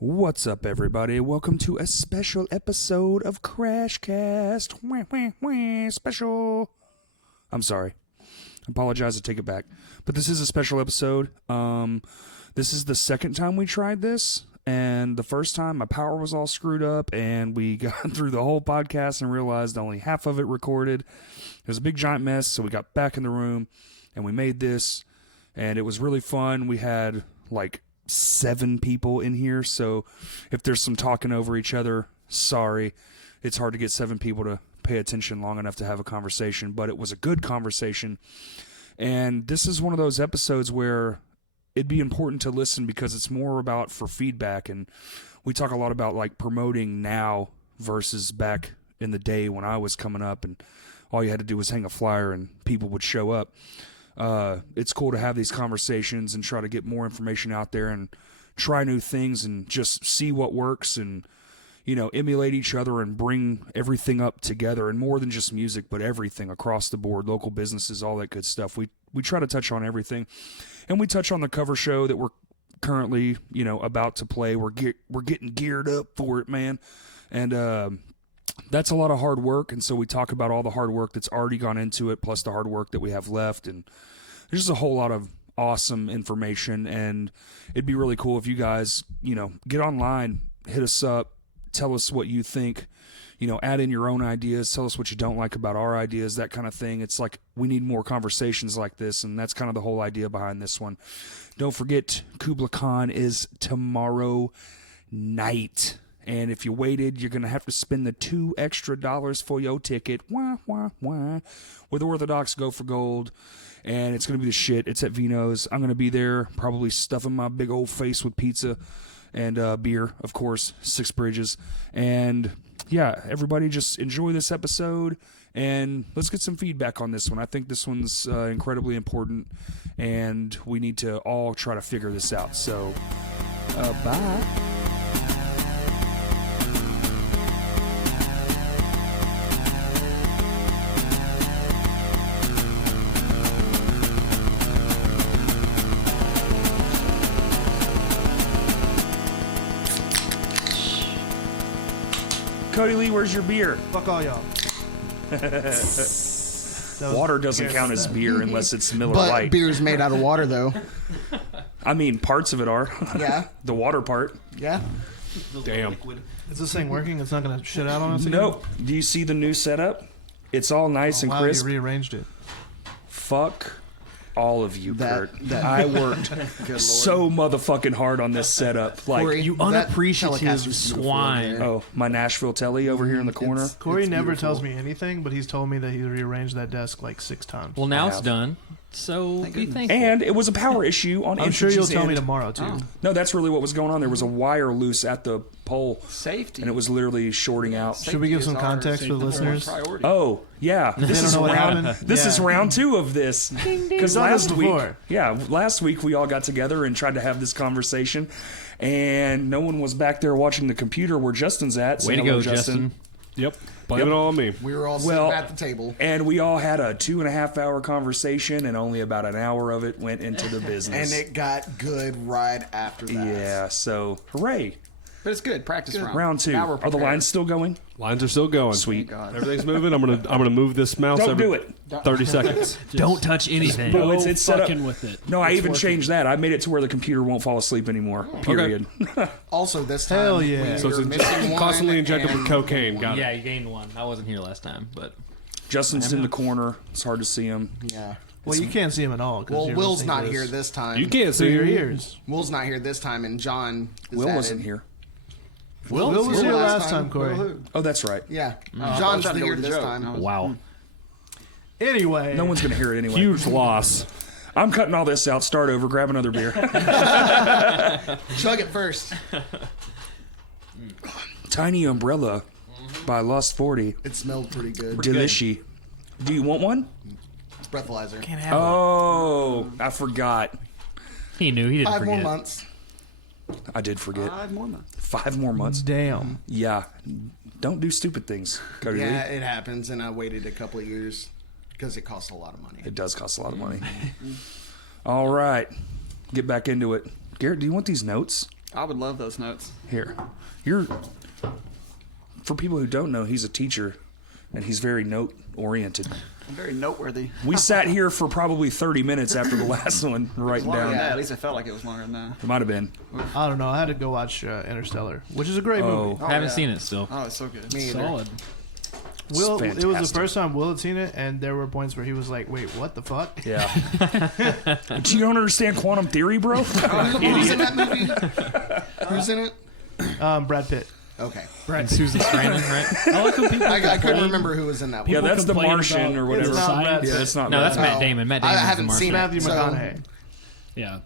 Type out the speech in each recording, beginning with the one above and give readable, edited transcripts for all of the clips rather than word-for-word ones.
What's up, everybody? Welcome to a special episode of Crashcast. Wah, wah, wah, special. I'm sorry. Apologize, I take it back. But this is a special episode. This is the second time we tried this, and the first time my power was all screwed up, and we got through the whole podcast and realized only half of it recorded. It was a big giant mess, so we got back in the room, and we made this, and it was really fun. We had, 7 people in here, so if there's some talking over each other, sorry. It's hard to get 7 people to pay attention long enough to have a conversation, but it was a good conversation. And this is one of those episodes where it'd be important to listen because it's more about for feedback, and we talk a lot about promoting now versus back in the day when I was coming up and all you had to do was hang a flyer and people would show up. It's cool to have these conversations and try to get more information out there and try new things and just see what works and, emulate each other and bring everything up together, and more than just music, but everything across the board, local businesses, all that good stuff. We try to touch on everything, and we touch on the cover show that we're currently, about to play. We're getting geared up for it, man. And, that's a lot of hard work, and so we talk about all the hard work that's already gone into it, plus the hard work that we have left, and there's just a whole lot of awesome information, and it'd be really cool if you guys, get online, hit us up, tell us what you think, add in your own ideas, tell us what you don't like about our ideas, that kind of thing. It's like we need more conversations like this, and that's kind of the whole idea behind this one. Don't forget, Kubla Khan is tomorrow night. And if you waited, you're going to have to spend the $2 extra for your ticket. Wah, wah, wah. With Orthodox Go for Gold. And it's going to be the shit. It's at Vino's. I'm going to be there, probably stuffing my big old face with pizza and beer, of course, Six Bridges. And yeah, everybody just enjoy this episode. And let's get some feedback on this one. I think this one's incredibly important. And we need to all try to figure this out. So, bye. Cody Lee, where's your beer? Fuck all y'all. Water doesn't count as beer unless it's Miller But Lite. beer's made out of water, though. I mean, parts of it are. Yeah. The water part. Yeah. Damn. Is this thing working? It's not going to shit out on us again? Nope. Do you see the new setup? It's all nice and Wow, crisp. you rearranged it. Fuck all of you, Kurt. that- I worked so motherfucking hard on this setup. Corey, You that unappreciative Telecaster's beautiful over swine. there. Oh, my Nashville telly over here in the corner. Corey It's never beautiful. tells me anything, but he's told me that he rearranged that desk 6 times. Well, now I it's have. done. So be thankful. And it was a power issue on I'm sure you'll Infantry's tell me end. tomorrow, too. No, that's really what was going on. There was a wire loose at the pole, Safety. and it was literally shorting out. Should we give some context for the listeners? Priority. Oh, yeah. This don't is know what round. happened? This is Yeah. round 2 of this. Because done last this week, before. last week we all got together and tried to have this conversation, and no one was back there watching the computer where Justin's at. Say Way to hello, go, Justin. Yep. Blame it all on me. We were all sitting Well, at the table. and we all had a 2.5-hour conversation, and only about an hour of it went into the business. And it got good right after that. yeah. So hooray! But it's good. Practice round. Round 2. Now we're Are the prepared. lines still going? Lines are still going. Sweet. God. Everything's moving. I'm gonna move this mouse. Don't every do it. 30 seconds. Don't touch anything. No, it's set up. with it. No, I even changed that. I made it to where the computer won't fall asleep anymore. Period. Also, this time, Hell yeah. we So were it's missing one. constantly injected with and- cocaine. Got Yeah, it. you gained one. I wasn't here last time, but Justin's in the corner. It's hard to see him. Yeah. Well, you can't see him at all. 'cause Well, you're Will's listening to not here this this time. You can't through see your ears. Will's not here this time, and John is Will added. wasn't here. Will was here last time, Corey. Oh, that's right. Yeah. I John's thought that here was a this joke. time. No, Wow. Anyway. No one's going to hear it anyway. Huge loss. I'm cutting all this out. Start over. Grab another beer. Chug it first. Tiny Umbrella by Lost 40. It smelled pretty good. Delishy. Do you want one? It's breathalyzer. Oh, I forgot. he knew. He didn't 5 forget. more months. I did forget. 5 more months. 5 more months. Damn. Yeah. Don't do stupid things, Cody Yeah, Lee. it happens, and I waited a couple of years because it costs a lot of money. It does cost a lot of money. All right. Get back into it. Garrett, do you want these notes? I would love those notes. Here. For people who don't know, he's a teacher, and he's very note-oriented. Very noteworthy. We sat here for probably 30 minutes after the last one, writing Longer than down. that. At least it felt like it was longer than that. It might have been. I don't know. I had to go watch Interstellar, which is a great movie. I haven't yeah. seen it still. Oh, it's so good. Me either. Solid. Will, it was the fantastic. first time Will had seen it, and there were points where he was like, "Wait, what the fuck?" Yeah. But you don't understand quantum theory, bro? Who's in that movie? Who's in it? Brad Pitt. Okay. And Susan Sarandon, right? I like when people I couldn't complain. remember who was in that one. Yeah, that's the complain Martian about or whatever. It's not Brad science. Pitt. Yeah, it's not. No, that's Matt. Matt Damon. Matt I Damon's haven't the seen Martian. it. Matthew So- McConaughey. Yeah.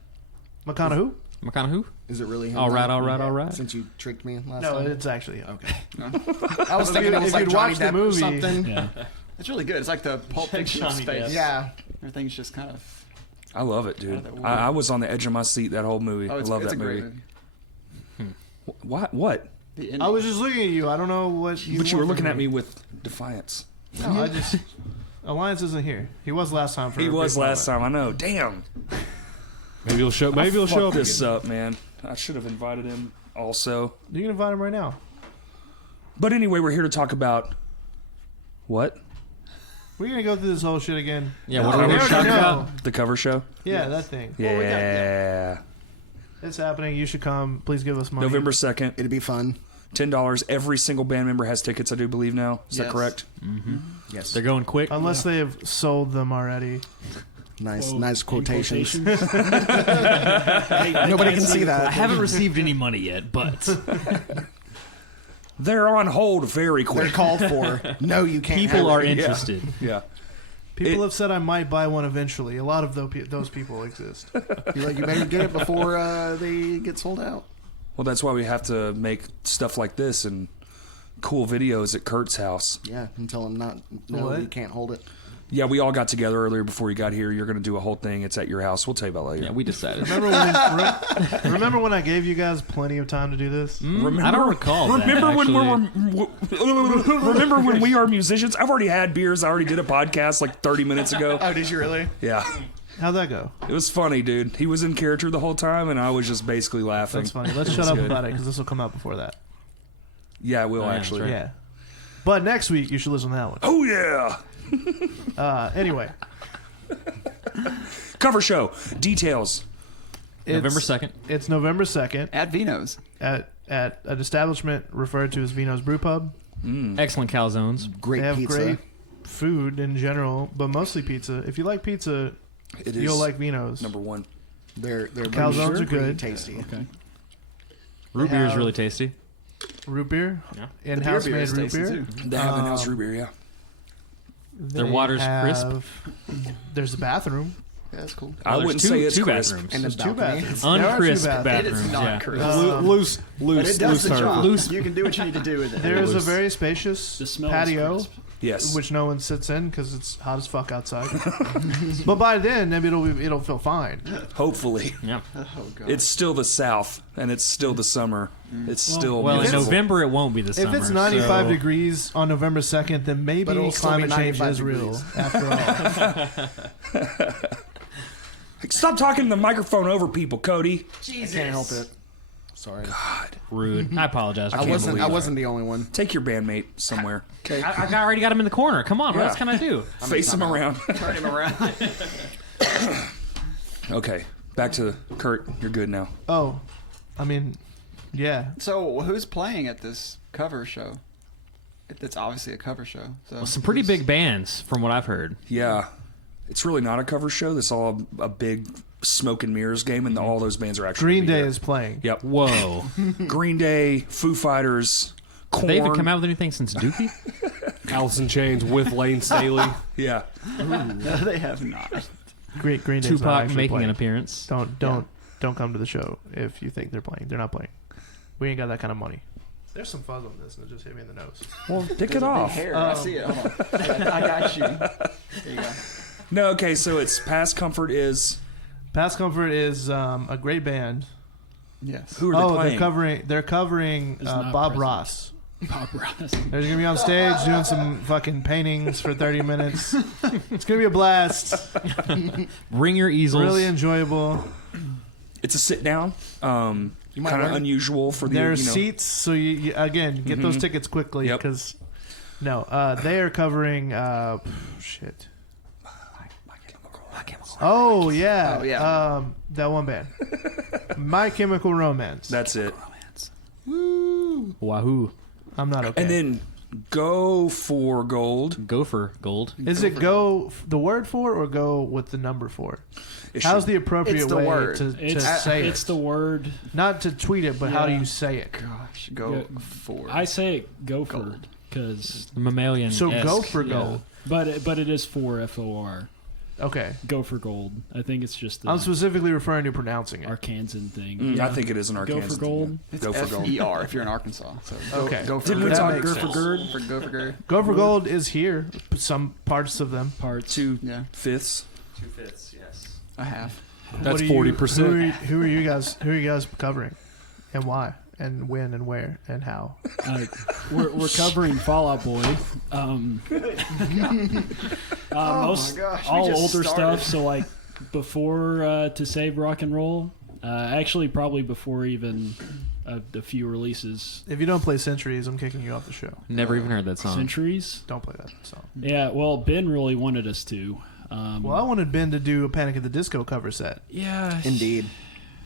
McConaughey? McConaughey? Is it really him? All right, though? all right, all right. Since you tricked me last No, time. it's actually him. Okay. I was thinking it was if like you'd Johnny watched the Depp or movie- something. Yeah. It's really good. It's like the Pulp Fiction of Johnny space. Depp. Yeah. Everything's just kind of. I love it, dude. Out of that I was on the edge of my seat that whole movie. Oh, I it's, love it's that a great movie. movie. What? The ending. I was just looking at you. I don't know what you But you were want looking from at me with defiance. No, I just... Alliance isn't here. He was last time for He a was brief last moment. time. I know. Damn. Maybe he'll show. Maybe he'll show Fuck up. this up, man. I should have invited him also. You can invite him right now. But anyway, we're here to talk about what? We're going to go through this whole shit again. Yeah, what Oh, are we we going to already talk know. about? The cover show? Yeah, that thing. Yeah. It's happening. You should come. Please give us money. November 2nd, It'd be fun. $10. Every single band member has tickets, I do believe now. Is that Yes. correct? Yes. They're going quick. Unless they have sold them already. Nice, Quote, nice in quotations. quotations. Nobody can see I that. haven't received any money yet, but They're on hold very They're quick. called for. No, you can't. people have are it. interested. Yeah. People have said I might buy one eventually. A lot of those people exist. You're like, you better get it before they get sold out. Well, that's why we have to make stuff like this and cool videos at Kurt's house. Yeah, and tell them not. No, What? you can't hold it. Yeah, we all got together earlier before you got here. You're going to do a whole thing. It's at your house. We'll tell you about it later. Yeah, we decided. Remember when I gave you guys plenty of time to do this? Remember, I don't recall that, Remember when actually. remember when we are musicians? I've already had beers. I already did a podcast like 30 minutes ago. Oh, did you really? Yeah, How'd that go? it was funny, dude. He was in character the whole time, and I was just basically laughing. That's funny. Let's It shut was up good. about it because this will come out before that. Yeah, we'll Oh, yeah, actually. that's right. Yeah. But next week you should listen to that one. Oh yeah. Anyway, Cover show details. November 2nd. It's November 2nd At Vino's. at an establishment referred to as Vino's Brew Pub. Excellent calzones. Great They have pizza. great food in general, but mostly pizza. If you like pizza, It is you'll like Vino's. number one. They're Calzones are pretty good. tasty. Okay. Root They beer is have- really tasty. Root beer, Yeah. in-house beer made is root tasty, beer. too. They have in-house root beer. Yeah. Their They water's crisp. have- There's a bathroom. Yeah, that's cool. I There's wouldn't two, say it's two crisp. bathrooms. And There's the two balcony. bathrooms. There are two Uncrisp bathrooms. It is bathrooms. not Yeah. crisp. Loose, But loose, it does loose the term. job. You can do what you need to do with it. There is a was- very spacious The smell is patio, crisp. Yes. which no one sits in because it's hot as fuck outside. But by then, maybe it'll feel fine. Hopefully. Yeah. Oh, God. It's still the South, and it's still the summer. It's still Well, in miserable. November it won't be the summer. If it's 95 so- degrees on November 2nd, then maybe But it'll still be climate change 95 is real. degrees. After all, Like, stop talking the microphone over people, Cody. I can't help it. Sorry. Rude. I apologize. I can't wasn't. believe I that. wasn't the only one. Take your bandmate somewhere. I already got him in the corner. Come on, what Yeah. else can I do? Face him around. Turn him around. Okay, back to Kurt. You're good now. oh, I mean, yeah. So, who's playing at this cover show? It's obviously a cover show. So Well, some pretty big bands, from what I've heard. Yeah, it's really not a cover show. This is all a big smoke and mirrors game, and all those bands are actually Green gonna be Day here. is playing. Yep. Whoa. Green Day, Foo Fighters, Korn. They even come out with anything since Dookie? Alice in Chains with Lane Staley. Yeah. No, they have not. Green Day's not Tupac actually making playing. an appearance. Don't come to the show if you think they're playing. They're not playing. We ain't got that kind of money. There's some fuzz on this, and it just hit me in the nose. Well, dick There's it a big off. hair. I see it. Hold on. I got you. There you go. No, okay. So it's Past Comfort is Past Comfort is a great band. Yes. who are they playing? they're covering Is not Bob present. Ross. Bob Ross. They're gonna be on stage doing some fucking paintings for 30 minutes. It's gonna be a blast. Bring your easels. Really enjoyable. It's a sit down. Kind might of learn. unusual for the. There are you know, seats, so you again get those tickets quickly Yep. because they are covering shit. Oh yeah, Oh, yeah. that one band, My Chemical Romance. That's it. Wahoo. I'm not okay. And then Go for Gold. Go for gold. is it go the word for or go with the number for? It How's should- the appropriate It's the way word. to It's say it's it? the word. Not to tweet it, but how do Yeah. you say it? Gosh, go Yeah. for. I say gopher because, The mammalian. So go for gold. but it is for FOR. Okay, Go for gold. I think it's just the I'm specifically referring to pronouncing it. Arkansan thing. Mm, Yeah. I think it is an Go Arkansas. for gold. It's Go for Gold. FER if you're in Arkansas. So Okay. Go for Didn't we That talk makes Go for sense. Gerd? For go for Gerd. Go for gold is here. Some parts of them. Parts. 2/5. A half. That's What are you- 40%. Who are you guys? Who are you guys covering, and why, and when, and where, and how? We're covering Fall Out Boy. Most gosh, we all just older started. stuff. So like before To Save Rock and Roll. Actually, probably before even a few releases. If you don't play Centuries, I'm kicking you off the show. Never even heard that song. Centuries. Don't play that song. Yeah. Well, Ben really wanted us to. Well, I wanted Ben to do a Panic at the Disco cover set. Yeah. Indeed.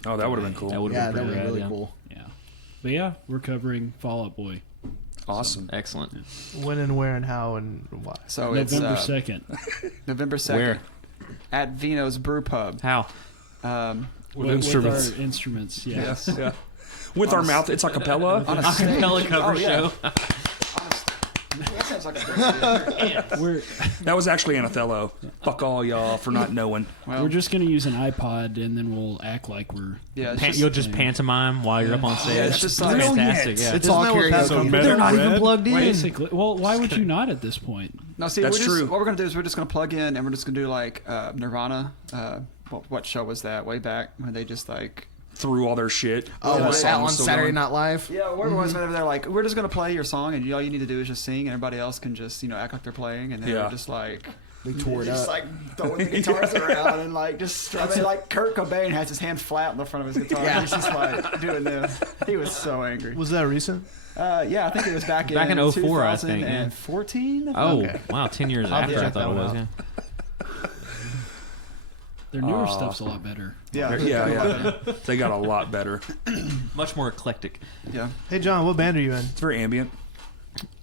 Oh, that would have been cool. That would Yeah, have that been would be pretty really rad, yeah. cool. Yeah. But yeah, we're covering Fall Out Boy. Awesome. Excellent. When and where and how and why. So November it's 2nd. November 2nd. Where? At Vino's Brew Pub. How? With instruments. With our instruments, yeah. Yes. Yeah. With our mouth, it's a cappella. On a stage. Acapella cover Oh, yeah. show. That sounds like a great idea. We're That was actually an Othello. Fuck all y'all for not knowing. Well, we're just gonna use an iPod and then we'll act like we're. yeah, it's You'll just, just pantomime while you're up on stage. Yeah, it's just That's like- fantastic. Yeah. It's all karaoke. So They're not even Red? plugged in. Basically, well, why would you not at this point? no. See, That's we're just, true. what we're gonna do is we're just gonna plug in and we're just gonna do like Nirvana. What show was that? Way back when they just like. Through all their shit. Oh, All the was that songs on still Saturday going. Night Live? Yeah, whatever it was, whenever they're like, we're just gonna play your song, and all you need to do is just sing, and everybody else can just act like they're playing, and they're Yeah. just like. They tore it Just up. like throwing the guitars around and like just. I mean, like Kurt Cobain has his hand flat in the front of his guitar. Yeah. He's just like doing this. He was so angry. Was that recent? Yeah, I think it was back Back in 04, I think, yeah. 2014. Oh, Okay. wow. 10 years I'll after I check thought it that was. one Yeah. Their newer stuff's a lot better. Yeah, Yeah. They got a lot better. Much more eclectic. yeah. Hey John, what band are you in? It's very ambient.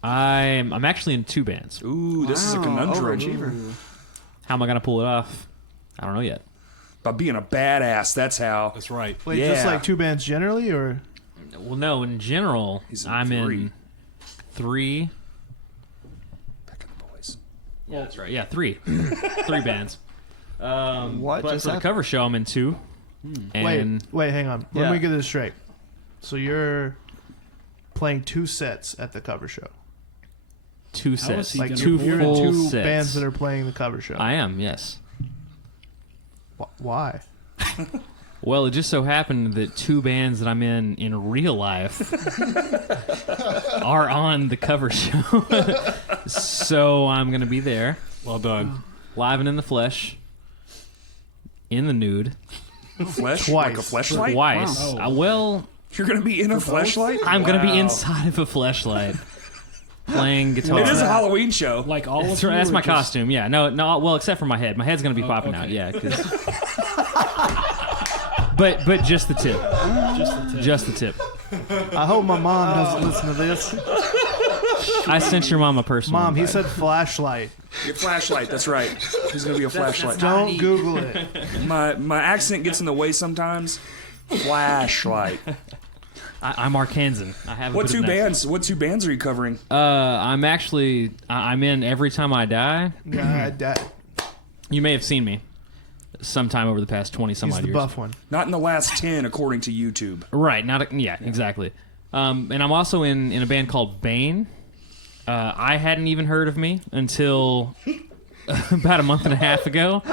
I'm actually in 2 bands. Ooh, this is a Wow, conundrum. overachiever. How am I gonna pull it off? I don't know yet. By being a badass, that's how. That's right. Wait, just Yeah. like 2 bands generally, or Well, no. In general, He's in I'm 3. in 3. Back in the boys. Yeah, that's right. Yeah, 3. 3 bands. What But just for the happened? cover show, I'm in 2. And wait, hang on. Let Yeah. me get this straight. So you're playing 2 sets at the cover show. 2 How is sets, he like gonna 2 pull You're it? full in 2 sets. bands that are playing the cover show. I am, yes. Why? Well, it just so happened that 2 bands that I'm in real life are on the cover show. So I'm going to be there, Well done. live and in the flesh, in the nude, Flesh? Twice. Like a fleshlight? twice. Wow. Well, You're going to be in a fleshlight? I'm going to be Wow. inside of a fleshlight playing guitar. It is a Halloween show. Like all That's, of right, you that's or my just- costume. Yeah, no, well, except for my head. My head's going to be popping out. okay. Yeah, 'cause- but just the tip. Just the tip. Just the tip. I hope my mom doesn't listen to this. I sent your mom a personal Mom, he invite. said flashlight. Your flashlight, that's right. He's going to be a flashlight. Don't Google it. My accent gets in the way sometimes. Flashlight. I'm Arkansan. I have a What bit of two an accent. bands? What 2 bands are you covering? I'm actually I'm in Every Time I Die. God, You may have seen me sometime over the past 20 some he's odd the years. buff one. Not in the last 10, according to YouTube. Right? Yeah, exactly. And I'm also in a band called Bane. I hadn't even heard of me until about a month and a half ago.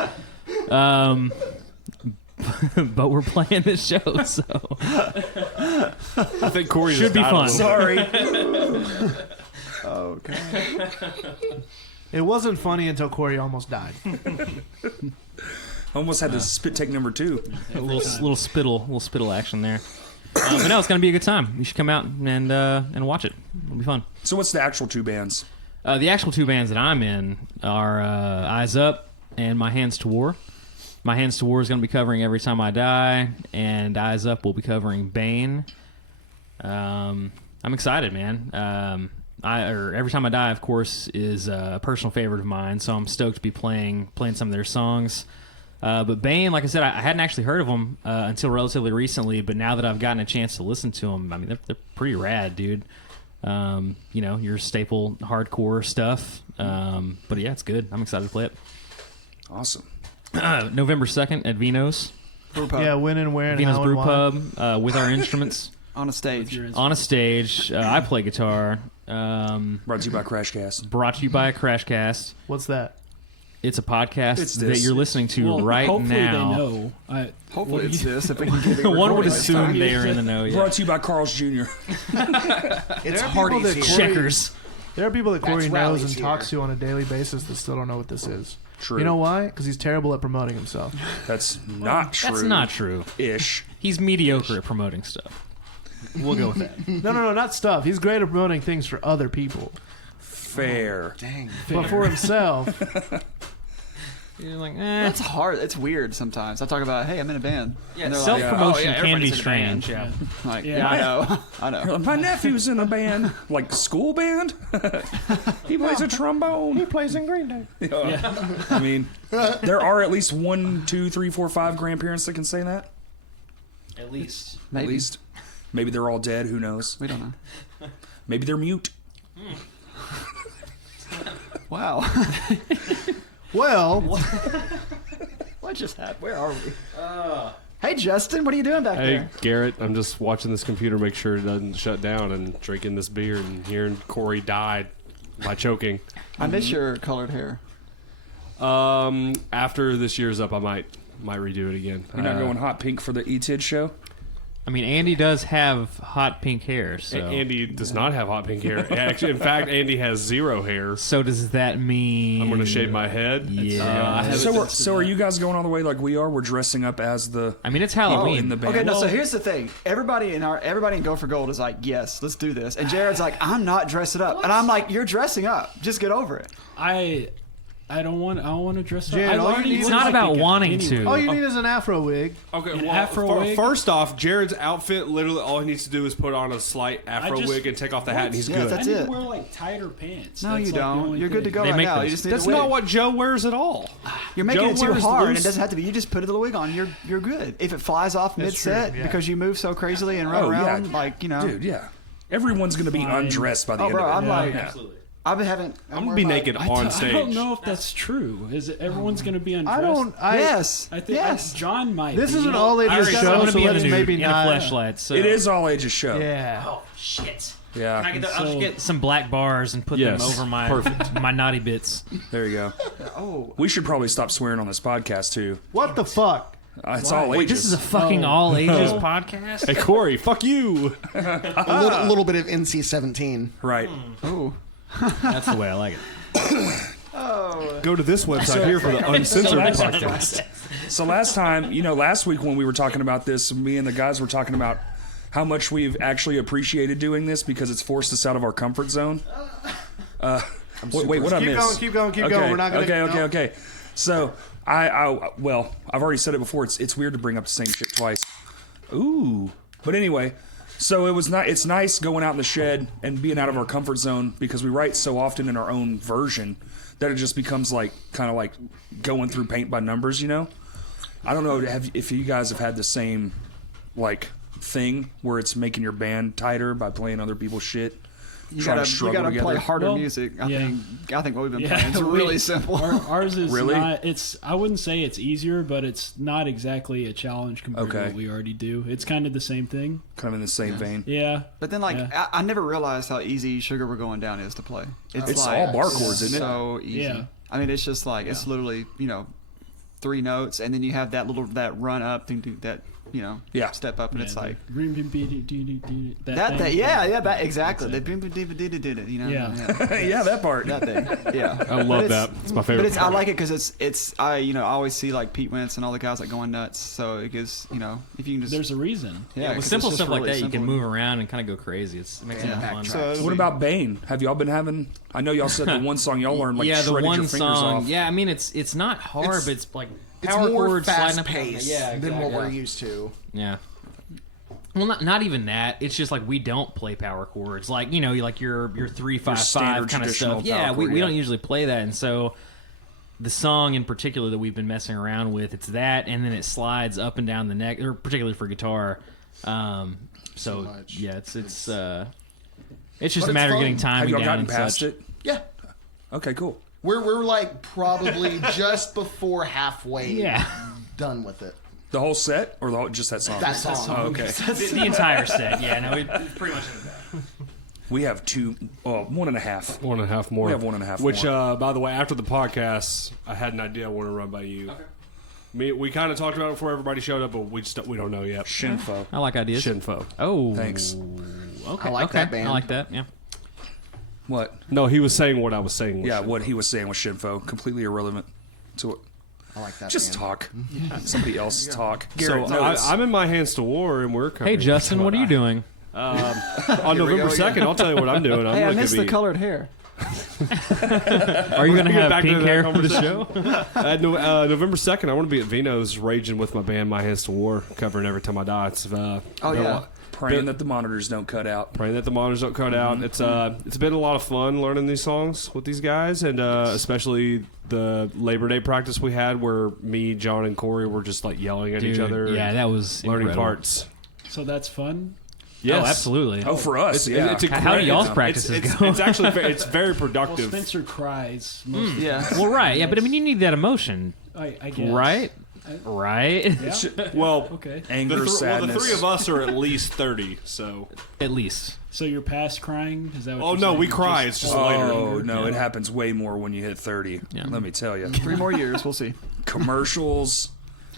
But we're playing this show, so I think Corey should just be died a fun. little Sorry. Okay. It wasn't funny until Corey almost died. Almost had the spit take number 2. A little spittle action there. But no, it's gonna be a good time. You should come out and watch it. It'll be fun. So what's the actual 2 bands? The actual 2 bands that I'm in are Eyes Up and My Hands to War. My Hands to War is going to be covering Every Time I Die, and Eyes Up will be covering Bane. I'm excited, man. Every Time I Die, of course, is a personal favorite of mine, so I'm stoked to be playing some of their songs. But Bane, like I said, I hadn't actually heard of them until relatively recently, but now that I've gotten a chance to listen to them, I mean, they're pretty rad, dude. Your staple hardcore stuff. But yeah, it's good. I'm excited to play it. Awesome. November 2nd at Vino's. Brew pub. Yeah, when and where and Vino's how Brew and why. Pub with our instruments. On a stage. On a stage. I play guitar. Brought to you by Crashcast. Brought to you by Crashcast. What's that? It's a podcast It's that this. you're listening to Well, right hopefully now. they know. Hopefully it's this. If we can get it One would recorded. assume they are in the know. Yeah. Brought to you by Carl's Jr. It's There are Hardy's people that here. Corey- Checkers. There are people that Corey That's knows Rally's and here. talks to on a daily basis that still don't know what this is. True. You know why? Because he's terrible at promoting himself. That's not true. That's not true. Ish. He's mediocre at promoting stuff. We'll go with that. No, not stuff. He's great at promoting things for other people, Fair. Dang. but for himself, You're like, That's hard. It's weird sometimes. I talk about, hey, I'm in a band. Yeah, And they're self-promotion like, can be everybody's in a band. strange. Yeah. Like, Yeah. yeah, I know. I know. My nephew's in a band, like school band. He plays a trombone. plays in Green Day. Yeah. I mean, there are at least 1, 2, 3, 4, 5 grandparents that can say that. At least. Maybe. At least. Maybe they're all dead. Who knows? We don't know. Maybe they're mute. Wow. Well, What just happened? Where are we? Hey, Justin, what are you doing back Hey, there? Garrett, I'm just watching this computer make sure it doesn't shut down and drinking this beer and hearing Corey died by choking. I miss your colored hair. After this year's up, I might redo it again. You're not going hot pink for the E-Tid show? I mean, Andy does have hot pink hair, so. Andy does not have hot pink hair. Actually, in fact, Andy has 0 hair. So does that mean? I'm going to shave my head. Yeah. I have So are you guys going all the way like we are? We're dressing up as the I mean, it's people Halloween. in the band. Okay, no. So here's the thing. Everybody in Go for Gold is like, yes, let's do this. And Jared's like, I'm not dressing up, and I'm like, you're dressing up. Just get over it. I don't want to dress up. Jared, I all you already need It's look not like about a guy wanting anyway. to. all you need is an afro wig. Okay, An well, afro wig? first off, Jared's outfit, literally all he needs to do is put on a slight afro just- wig and take off the hat, and he's Yeah, good. that's I need it. to wear like tighter pants. No, That's you like the don't. only You're good to thing. go They right make now. those. You just need That's the wig. not what Joe wears at all. You're making Joe it too wears hard, and loose- it doesn't have to be. You just put a little wig on. You're good. If it flies off That's mid-set true, yeah. because you move so crazily and run Oh, yeah. around, like, you know. Dude, yeah. Everyone's going to be Fine. undressed by the Oh, end bro, of it. I'm like, Absolutely. I've been having. I'm going to be naked on stage. I don't know if that's true. Is it everyone's going to be undressed? I don't. Yes. I think yes. John might. This be. is an all ages Iris, I'm show, gonna so be in a let's nude maybe in a not. fleshlight. So. It is all ages show. Yeah. Oh shit! Yeah. I'll So- just get some black bars and put Yes, them over my my naughty bits. There you go. Oh. We should probably stop swearing on this podcast too. What the fuck? It's all Wait, ages. this is a fucking all ages podcast. Hey, Corey, fuck you. A little bit of NC-17. right. Oh. That's the way I like it. Go to this website here for the uncensored podcast. So last time, last week when we were talking about this, me and the guys were talking about how much we've actually appreciated doing this because it's forced us out of our comfort zone. Wait, what I missed? Keep going. Okay, We're not gonna. okay. So I've already said it before. It's weird to bring up the same shit twice. Ooh, but anyway, so it's nice going out in the shed and being out of our comfort zone because we write so often in our own version that it just becomes like kind of like going through paint by numbers. I don't know if you guys have had the same like thing where it's making your band tighter by playing other people's shit. You trying to gotta struggle play together. harder Well, music. I yeah. think what we've been Yeah, playing is really simple. Ours is Really? not. It's. I wouldn't say it's easier, but it's not exactly a challenge compared to Okay. what we already do. It's kind of the same thing. Kind of in the same vein. Yeah. But then, like, Yeah. I never realized how easy Sugar We're Going Down is to play. It's like, all bar chords, isn't it? So easy. Yeah. I mean, it's just like it's literally 3 notes, and then you have that run up thing, that Yeah. step up, and it's like that that. thing. Yeah, that exactly. That's The it. you know. Yeah. Yeah, that part. That thing. Yeah. I love that. It's my favorite. But I part. like it because it's I always see like Pete Wentz and all the guys like going nuts. So it gives if you can just There's a reason. yeah, With 'cause simple it's just stuff like really that, you can simple. move around and kind of go crazy. It makes it Yeah. fun. So it'll What be- about Bane? Have y'all been having? I know y'all said the one song y'all learned like yeah, the shredded one your fingers song. off. Yeah, I mean it's not hard, It's- but it's like It's power more chords sliding fast up and down. paced Yeah, than what exactly. we're used to. Yeah. Well, not even that. It's just like we don't play power chords, like like your 3-5-5 standard kind of traditional stuff. Yeah, power chord, we yeah. don't usually play that, and so the song in particular that we've been messing around with, it's that, and then it slides up and down the neck, or particularly for guitar. So much. yeah, it's just But a it's matter of fun. getting Have timing y'all down gotten and past such. it? Yeah. Okay, cool. We're like probably just before halfway Yeah. done with it. The whole set or just that song? That song. Oh, okay. The entire set. Yeah, no, it's pretty much in the back. We have 1.5. 1.5 more. We have 1.5 Which, more. by the way, after the podcast, I had an idea I want to run by you. Okay. We kind of talked about it before everybody showed up, but we don't know yet. Shinfo. I like ideas. Shinfo. Oh, Thanks. Okay, I like okay. that band. I like that. Yeah. What? No, he was saying what I was saying. Yeah, what he was saying was Shinfo. Completely irrelevant to it. I like that. Just band. talk. Somebody else talk. So Garrett, notice. I'm in my hands to war, and we're covering Hey, Justin, what are you doing? on November 2nd, I'll tell you what I'm doing. I'm Hey, I gonna missed be, the colored hair. Are you going to get have back to pink that hair for the show? November 2nd, I want to be at Vino's raging with my band, My Hands to War, covering Every Time I Die. It's Oh yeah. Praying that the monitors don't cut out. praying that the monitors don't cut out. It's been a lot of fun learning these songs with these guys, and especially the Labor Day practice we had, where me, John, and Corey were just like yelling at each Dude, other. yeah, and that was learning incredible. parts. So that's fun. Yes, Oh, absolutely. Oh, for us, yeah. It's a How do great- y'all's it's- practices it's, go? It's actually it's very Well, productive. Spencer cries. Most Yeah. Well, right. Yeah, but I mean, you need that emotion, I guess. right? Right. Yeah. Well, Okay. Anger, the sadness. three of us are at least 30. So, At least. So you're past crying? Is that what oh you're no, saying? we cry. It's just later. Oh, no, it happens way more when you hit 30. Yeah. Let me tell you. 3 more years. We'll see. Commercials,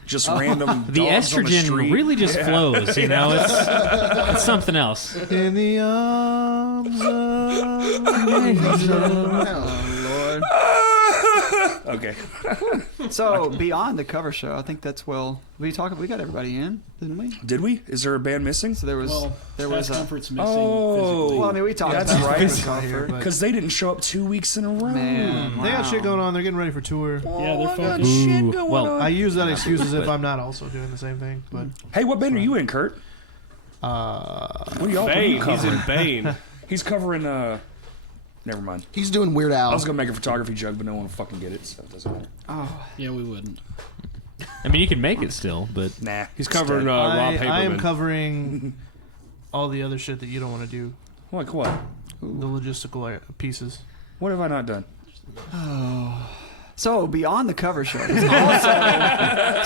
just random The dogs on the estrogen street. really just flows, you know? It's something else. In the arms Oh, Lord. Okay. So beyond the cover show, I think that's we got everybody in, didn't we? Did we? Is there a band missing? So there was Well, there past was a comfort's missing Oh. physically. well, I mean we talked That's about right. physical Here, comfort. but Because they didn't show up 2 weeks in a row. Man, they got wow. shit going on. They're getting ready for tour. Yeah, they're I got focused. shit Ooh, going well, on. I use that excuse as if I'm not also doing the same thing. But Hey, what band are you in, Kurt? What are y'all what are you Bane. He's covering? in Bane. He's covering, never mind. He's doing Weird Al. I was going to make a photography joke, but no one will fucking get it, so it doesn't matter. Yeah, we wouldn't. I mean, you can make it still, but Nah. He's covering Rob I Haberman. am covering all the other shit that you don't want to do. Like what? The logistical pieces. What have I not done? So beyond the cover show,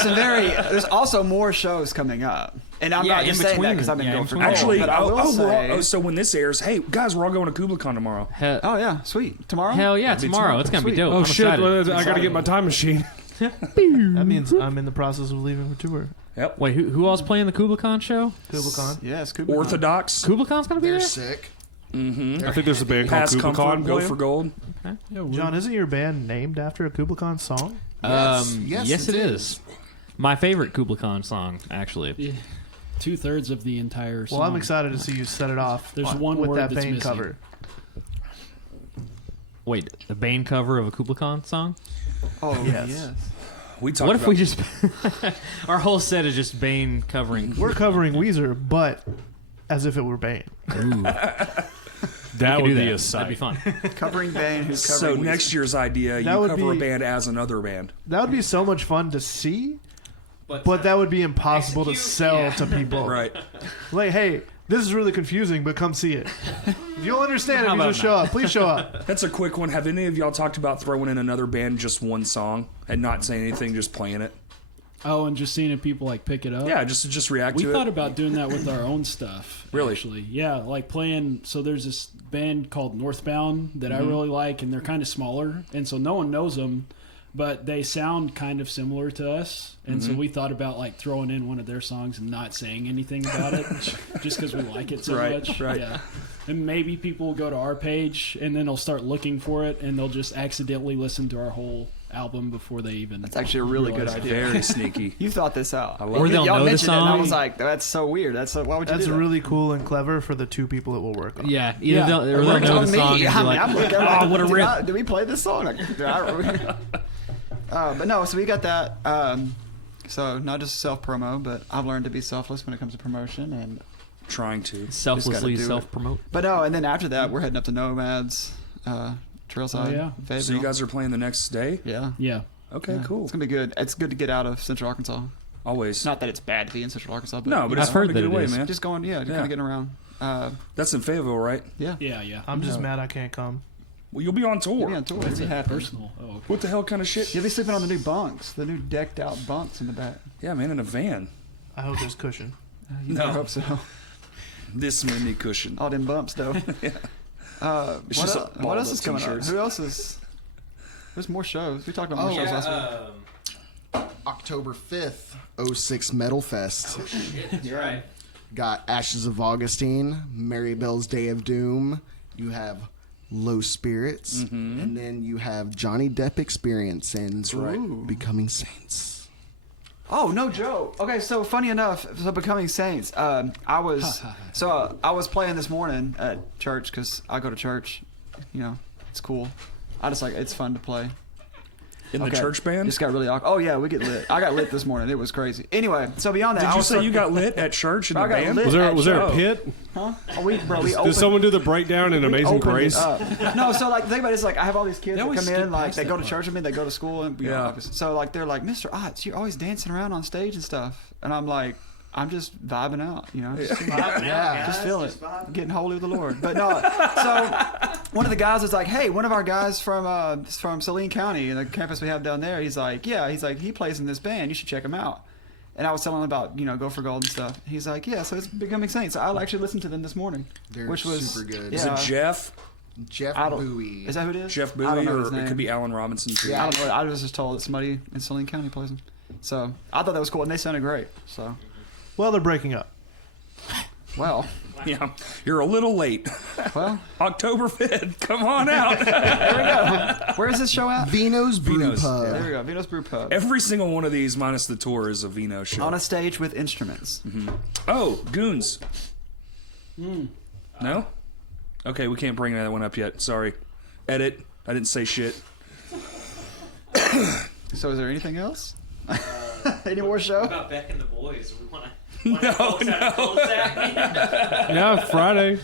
there's also more shows coming up, and I'm Yeah, not in just saying that between. because I've been Yeah, going in for between. Actually, but I will say, so when this airs, hey, guys, we're all going to KublaCon tomorrow. oh yeah, sweet tomorrow. hell yeah, tomorrow. It's going to be Sweet. dope. Oh I'm shit! excited. Well, I got to get my time machine. That means I'm in the process of leaving for tour. Wait, who ell's playing the KublaCon show? KublaCon. Yes, KublaCon. Orthodox. KublaCon's going to be They're there? sick. Mm-hmm. I think there's a band called Pass Comfort, KublaCon. Go playing. for Gold. John, isn't your band named after a KublaCon song? Yes, it is. My favorite KublaCon song, actually. Yeah. 2/3 of the entire song. Well, I'm excited to see you set it off. There's one with word that that's Bane missing. cover. Wait, a Bane cover of a KublaCon song? Oh Yes. yes. We talked What if about, we just... Our whole set is just Bane covering... We're covering Weezer, but as if it were Bane. Ooh, That we would could do be that. a sight. That'd be fun. Covering band who's so covering. next year's idea, you That would cover a be- band as another band. That would be so much fun to see, but that would be impossible to sell to people. Right. Like, hey, this is really confusing, but come see it. If you'll understand How if you about just show up, please show up. That's a quick one. Have any of y'all talked about throwing in another band, just one song, and not saying anything, just playing it? Oh, and just seeing if people like pick it up. Yeah, just react We to thought it. about doing that with our own stuff. Really? Actually, yeah, like playing. So there's this band called Northbound that Mm-hmm. I really like, and they're kind of smaller, and so no one knows them. but they sound kind of similar to us, and so we thought about like throwing in one of their songs and not saying anything about it, just because we like it so much. Right. Yeah, and maybe people will go to our page and then they'll start looking for it, and they'll just accidentally listen to our whole album before they even. That's actually a really good realize it. idea. Very sneaky. You thought this out. Or they'll Y'all know the mentioned it, and I song. was like, that's so weird. Why would you That's do that? really cool and clever for the two people it will work on. Yeah, either Yeah. they'll, or they'll Worked know on the me. song and be I mean, like, I'm looking oh, what a rip. Did we play this song? Like, but no, so we got that. So not just self promo, but I've learned to be selfless when it comes to promotion. And Trying to. Selflessly do it. self-promote. but no, and then after that, we're heading up to Nomads, Trailside. Oh, yeah. Fayetteville. So you guys are playing the next day? Yeah. Yeah. Okay, Yeah. cool. It's gonna be good. It's good to get out of Central Arkansas. Always. It's not that it's bad to be in Central Arkansas, but No, but you it's I've fun heard to that get it away, is. man. just going, just kind of getting around. That's in Fayetteville, right? Yeah. Yeah. I'm just No. mad I can't come. Well, you'll be on tour. You'll be on tour. That's It'll be happening. personal. Oh, okay. What the hell kind of shit? You'll be sleeping on the new bunks, the new decked out bunks in the back. Yeah, man, in a van. I hope there's cushion. You No. better hope so. This many cushion. All them bumps, though. It's what, just a what balled else up is coming on? t-shirts. Who else is? There's more shows. We talked about more shows last week. October 5th, 06 Metal Fest. That's right. Got Ashes of Augustine, Maribel's Day of Doom. You have Low Spirits, and then you have Johnny Depp Experience and right. Becoming Saints. Oh, no joke. Okay, so funny enough, so Becoming Saints, I was playing this morning at church because I go to church. You know, it's cool. I just like it's fun to play. In the church band? Just got really awkward. Oh yeah, we get lit. I got lit this morning. It was crazy. Anyway, so beyond that, Did I you was say you got lit at church in I the got band? lit. Was there at a church. pit? Huh? We Did opened. someone do the breakdown in Amazing opened Grace? it up. No, so like the thing about it is like I have all these kids that always come skip in, like past they that go to part. church with me, they go to school, and you know, Yeah. obviously. So like they're like, Mr. Otts, you're always dancing around on stage and stuff, and I'm like, I'm just vibing out, you know, just feel it, getting holy with the Lord. But no, so one of the guys was like, hey, one of our guys from Saline County, the campus we have down there, he's like, he plays in this band, you should check him out. And I was telling him about, Go for Gold and stuff. He's like, yeah, so it's Becoming Saints. So I actually listened to them this morning, They're which was super good. Is it Jeff? Jeff I don't- Bowie. Is that who it is? Jeff I don't Bowie, know his or it name. could be Alan Robinson, too. Yeah. I don't know. I was just told that somebody in Saline County plays them. So I thought that was cool, and they sounded great. So, Well, they're breaking up. well, Yeah, you're a little late. well, October 5th, come on out. there we go. Where is this show at? Vino's Brew Vino's, Pub. There we go. Vino's Brew Pub. Every single one of these, minus the tour, is a Vino show. On a stage with instruments. Oh, Goons. No? Okay, we can't bring that one up yet. Sorry. Edit. I didn't say shit. So, is there anything else? Any more show? About Beck and the Boys. We want to. No. Yeah, Friday.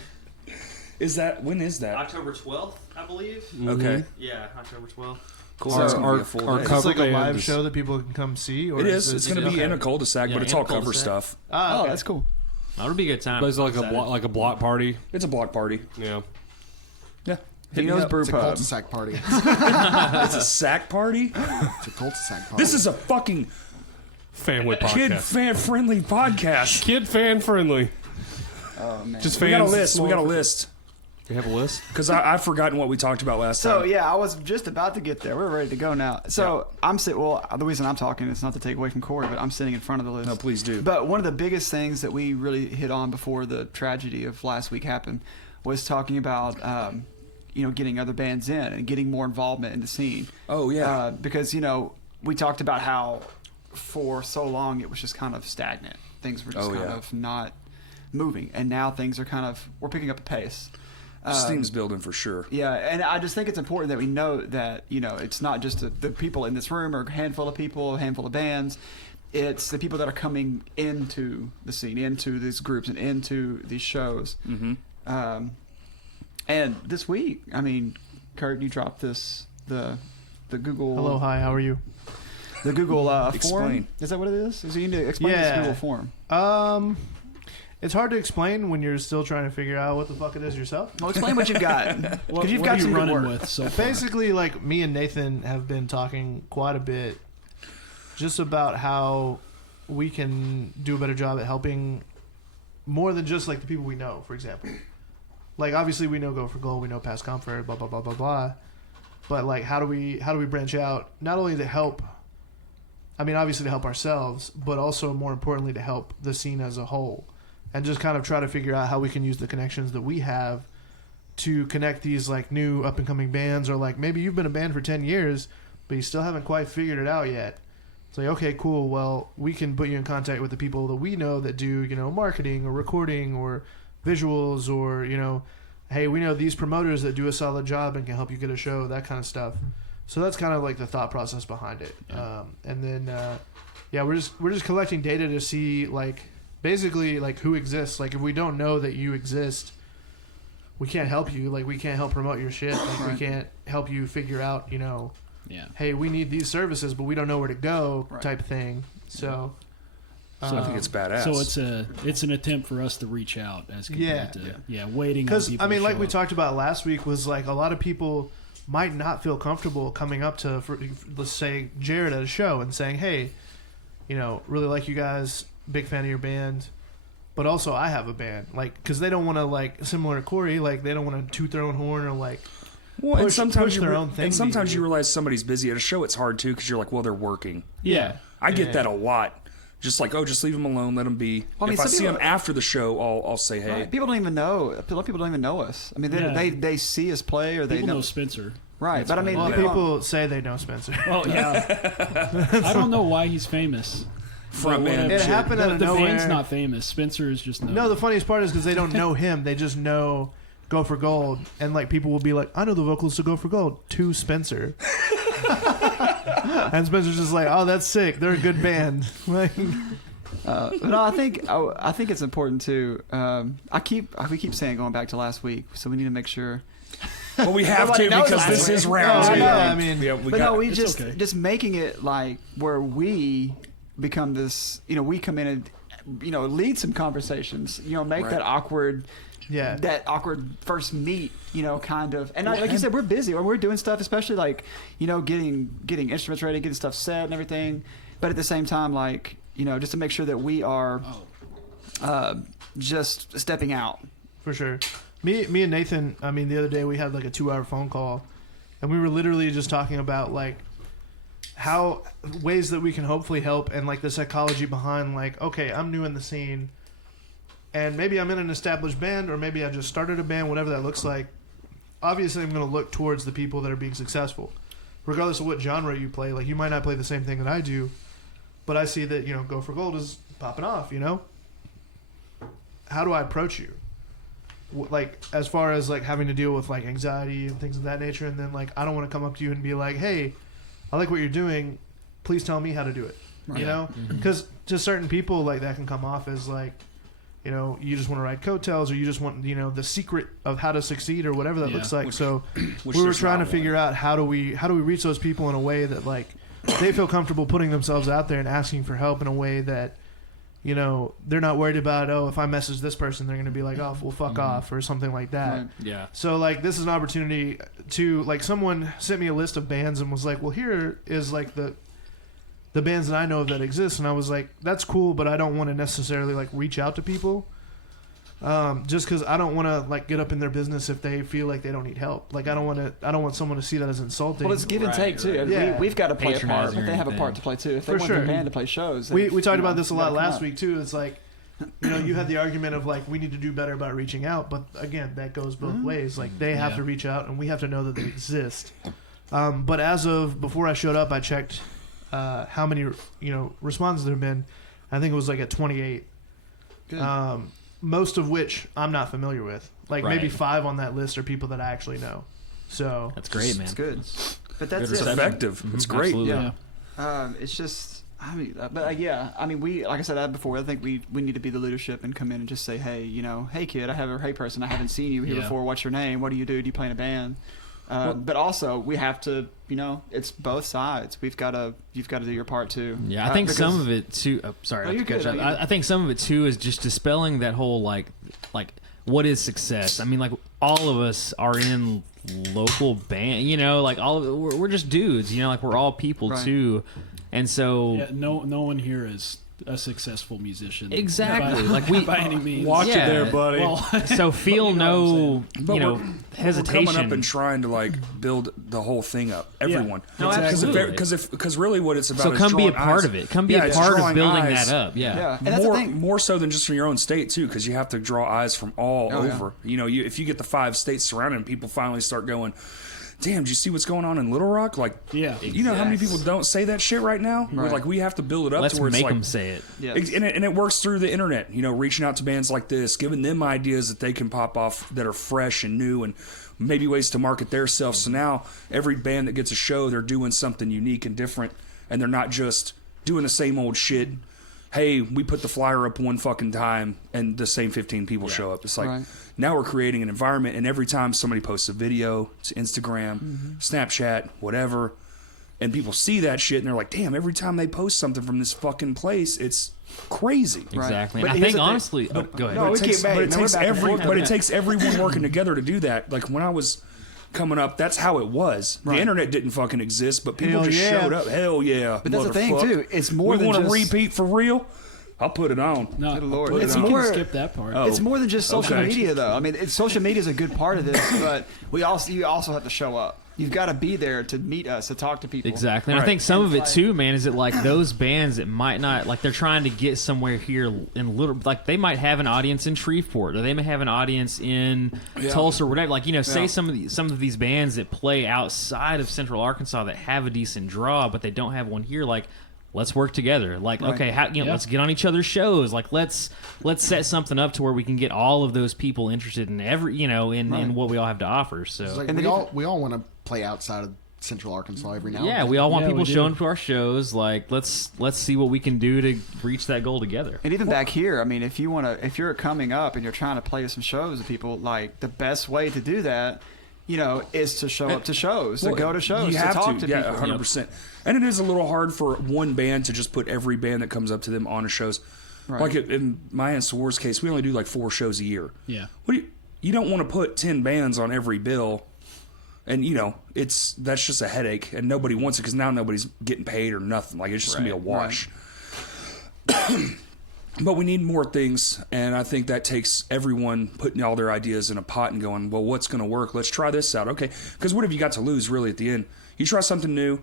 Is that, when is that? October 12th, I believe. Okay. Yeah, October 12th. Cool. Our- That's gonna our- be a full our day. cover- It's like a band live is- show that people can come see. Or It is. It's going to be okay. in a cul-de-sac, Yeah, but it's in a all cover cul-de-sac. stuff. Ah, Oh, okay. that's cool. That'll be a good time. But it's like a Excited. like a block party. It's a block party. Yeah. Yeah. Hit me Vino's up. Brew It's a Pub. cul-de-sac party. It's a sack party? It's a cul-de-sac party. This is a fucking Family kid podcast. fan-friendly podcast. Kid fan friendly. Oh, man. Just We got a fans. list. We got a list. We have a list. Because I've forgotten what we talked about last So time. yeah, I was just about to get there. We're ready to go now. So I'm sitting. Well, the reason I'm talking is not to take away from Corey, but I'm sitting in front of the list. No, please do. But one of the biggest things that we really hit on before the tragedy of last week happened was talking about, getting other bands in and getting more involvement in the scene. Oh, yeah. Because we talked about how for so long it was just kind of stagnant. Things were just Oh, kind yeah. of not moving, and now things are we're picking up the pace. Steam's building for sure. Yeah, and I just think it's important that we know that, it's not just the people in this room or a handful of people, a handful of bands. It's the people that are coming into the scene, into these groups, and into these shows. Mm-hmm. And this week, I mean, Kurt, you dropped the Google. Hello, hi, how are you? The Google forum. Explain. Is that what it is? So you need to explain this Yeah. Google form. It's hard to explain when you're still trying to figure out what the fuck it is yourself. Well, explain what you've got. What, Because you've what got are you some good running work. with so far? Basically, like me and Nathan have been talking quite a bit just about how we can do a better job at helping more than just like the people we know, for example. Like obviously we know Go for Gold, we know Past Comfort, blah blah blah blah blah. but like how do we branch out not only to help, I mean obviously to help ourselves, but also more importantly to help the scene as a whole, and just kind of try to figure out how we can use the connections that we have to connect these like new up and coming bands, or like maybe you've been a band for 10 years but you still haven't quite figured it out yet. It's like, okay, cool, well we can put you in contact with the people that we know that do, you know, marketing or recording or visuals, or, you know, hey, we know these promoters that do a solid job and can help you get a show, that kind of stuff. So that's kind of like the thought process behind it. And then we're just collecting data to see like basically like who exists. Like if we don't know that you exist, we can't help you. Like we can't help promote your shit. Like we can't help you figure out, you know, hey, we need these services but we don't know where to go, type thing. So So I think it's badass. So it's an attempt for us to reach out as compared to waiting on because people. I mean, to like show we up. talked about last week, was like a lot of people might not feel comfortable coming up to, let's say, Jared at a show and saying, hey, you know, really like you guys, big fan of your band, but also I have a band, like, because they don't want to, like, similar to Corey, like they don't want to toot their own horn or like push their own thing. And sometimes you realize somebody's busy at a show. It's hard too because you're like, well, they're working. Yeah. I get that a lot. Just like, oh, just leave them alone, let them be. Well, I mean, if I see people- them after the show, I'll say, hey. Right. People don't even know. A lot of people don't even know us. I mean, they see us play, or they People know Spencer. Right, That's but I mean, Well, people people say they know Spencer. Oh yeah. I don't know why he's famous. Front But man. whatever. It happened out of the nowhere. band's not famous. Spencer is just known. No, the funniest part is because they don't know him. They just know Go for Gold. And like people will be like, I know the vocals to Go for Gold. To Spencer. And Spencer's just like, oh, that's sick. They're a good band. Like, no, I think it's important too. We keep saying going back to last week, so we need to make sure. Well, we have Nobody to knows because last this week. is round Oh, two. yeah, I mean, we But got, no, we it's just okay. just making it like where we become this. You know, we come in and lead some conversations. You know, make Right. that awkward. yeah. That awkward first meet, kind of, and like you said, we're busy or we're doing stuff, especially like, getting instruments ready, getting stuff set and everything. But at the same time, like, just to make sure that we are just stepping out. For sure. Me and Nathan, I mean, the other day we had like a 2-hour phone call, and we were literally just talking about like how ways that we can hopefully help, and like the psychology behind like, okay, I'm new in the scene, and maybe I'm in an established band, or maybe I just started a band, whatever that looks like. Obviously, I'm going to look towards the people that are being successful, regardless of what genre you play. Like, you might not play the same thing that I do, but I see that, Go for Gold is popping off, How do I approach you? Like, as far as like having to deal with like anxiety and things of that nature, and then like I don't want to come up to you and be like, hey, I like what you're doing, please tell me how to do it. Because to certain people, like, that can come off as like, you just want to ride coattails, or you just want the secret of how to succeed, or whatever that looks like. So which we were there's trying to not figure out how do we reach those people in a way that like they feel comfortable putting themselves out there and asking for help in a way that they're not worried about, oh, if I message this person, they're going to be like, oh, well, fuck off, or something like that. Right. Yeah. So, like, this is an opportunity to, like, someone sent me a list of bands and was like, well, here is, like, the bands that I know of that exist. And I was like, that's cool, but I don't want to necessarily, like, reach out to people. Just because I don't want to, like, get up in their business if they feel like they don't need help. Like, I don't want someone to see that as insulting. Well, it's give and take too. Yeah. We've got to play a part, Patronizing but they have a or part to play too. If they For want sure. their band to play shows, We then, talked about this a you lot gotta come last out. week, too. It's like, you had the argument of, like, we need to do better about reaching out. But, again, that goes both ways. Like, they have to reach out, and we have to know that they exist. But as of before I showed up, I checked how many, responses there have been. I think it was, like, at 28. Good. Most of which I'm not familiar with. Like, Right. maybe 5 on that list are people that I actually know. So, That's great, man. It's good, but that's Good It's it. reception. effective. It's great. Absolutely. Yeah. It's just, I mean, we, like I said that before, I think we need to be the leadership and come in and just say, hey, hey kid, hey person, I haven't seen you here Yeah. before. What's your name? What do you do? Do you play in a band? But also we have to, it's both sides. You've got to do your part too. Yeah, I think because- some of it too. Sorry, No, not to you're cut good. you off. No, you're I think some of it too is just dispelling that whole like what is success. I mean, like all of us are in local band. Like we're just dudes. Like we're all people Right. too, and so Yeah, no one here is a successful musician. Exactly. By, Like we by any means. Watch Yeah. it there, buddy. Well, so feel you know what I'm no, hesitation. coming up and trying to like build the whole thing up. Everyone. No, absolutely. Because really what it's about So is come be a drawing part eyes. of it. Come be Yeah, a it's part of drawing building eyes. that up. Yeah. Yeah, and that's the thing. More so than just from your own state too, because you have to draw eyes from all Oh, yeah. over. You know, if you get the 5 states surrounding, people finally start going, damn, do you see what's going on in Little Rock? Like, Yeah. you know how many people don't say that shit right now? We're Right. like, we have to build it up Let's to where it's make like, them say it. Yeah. and it works through the internet, you know, reaching out to bands like this, giving them ideas that they can pop off that are fresh and new and maybe ways to market their self. So now every band that gets a show, they're doing something unique and different, and they're not just doing the same old shit. Hey, we put the flyer up one fucking time and the same 15 people show up. It's like, Right. now we're creating an environment, and every time somebody posts a video to Instagram, Snapchat, whatever, and people see that shit and they're like, damn, every time they post something from this fucking place, it's crazy. Exactly. But And I here's think the thing. honestly, go ahead. No, we keep But it No, takes we're back and forth on it that. takes everyone working together to do that. Like when I was coming up, that's how it was. Right. The internet didn't fucking exist, but people Hell just yeah. showed up. Hell yeah! But that's the thing, motherfuck. too. It's more we than want to just- repeat for real. I'll put it on. No, Good Lord. It's It's you more- can skip that part. Oh. It's more than just social Okay. media, though. I mean, social media is a good part of this, but you also have to show up. You've got to be there to meet us, to talk to people. Exactly. And I Right. think some of it like- too, man, is that like those bands that might not like they're trying to get somewhere here in little like they might have an audience in Shreveport or they may have an audience in Tulsa or whatever. Like, you know, say Yeah. some of these bands that play outside of Central Arkansas that have a decent draw, but they don't have one here, like let's work together. Like, Right. okay, how, you know, Yeah. let's get on each other's shows. Like, let's set something up to where we can get all of those people interested in every, you know, in what we all have to offer. So It's like And we then all want to play outside of Central Arkansas every now. yeah, and we all want Yeah, people we do. showing up to our shows. Like, let's see what we can do to reach that goal together. And even back here, I mean, if you're coming up and you're trying to play some shows with people, like the best way to do that, you know, is to show up to shows, to Well, go to shows, you to have talk to yeah, people. 100%. And it is a little hard for one band to just put every band that comes up to them on a shows. Right. Like in my and Swar's case, we only do like 4 shows a year. Yeah. What do you don't want to put 10 bands on every bill, and you know that's just a headache, and nobody wants it because now nobody's getting paid or nothing. Like it's just gonna be a wash. But we need more things, and I think that takes everyone putting all their ideas in a pot and going, well, what's going to work? Let's try this out. Okay, because what have you got to lose, really, at the end? You try something new.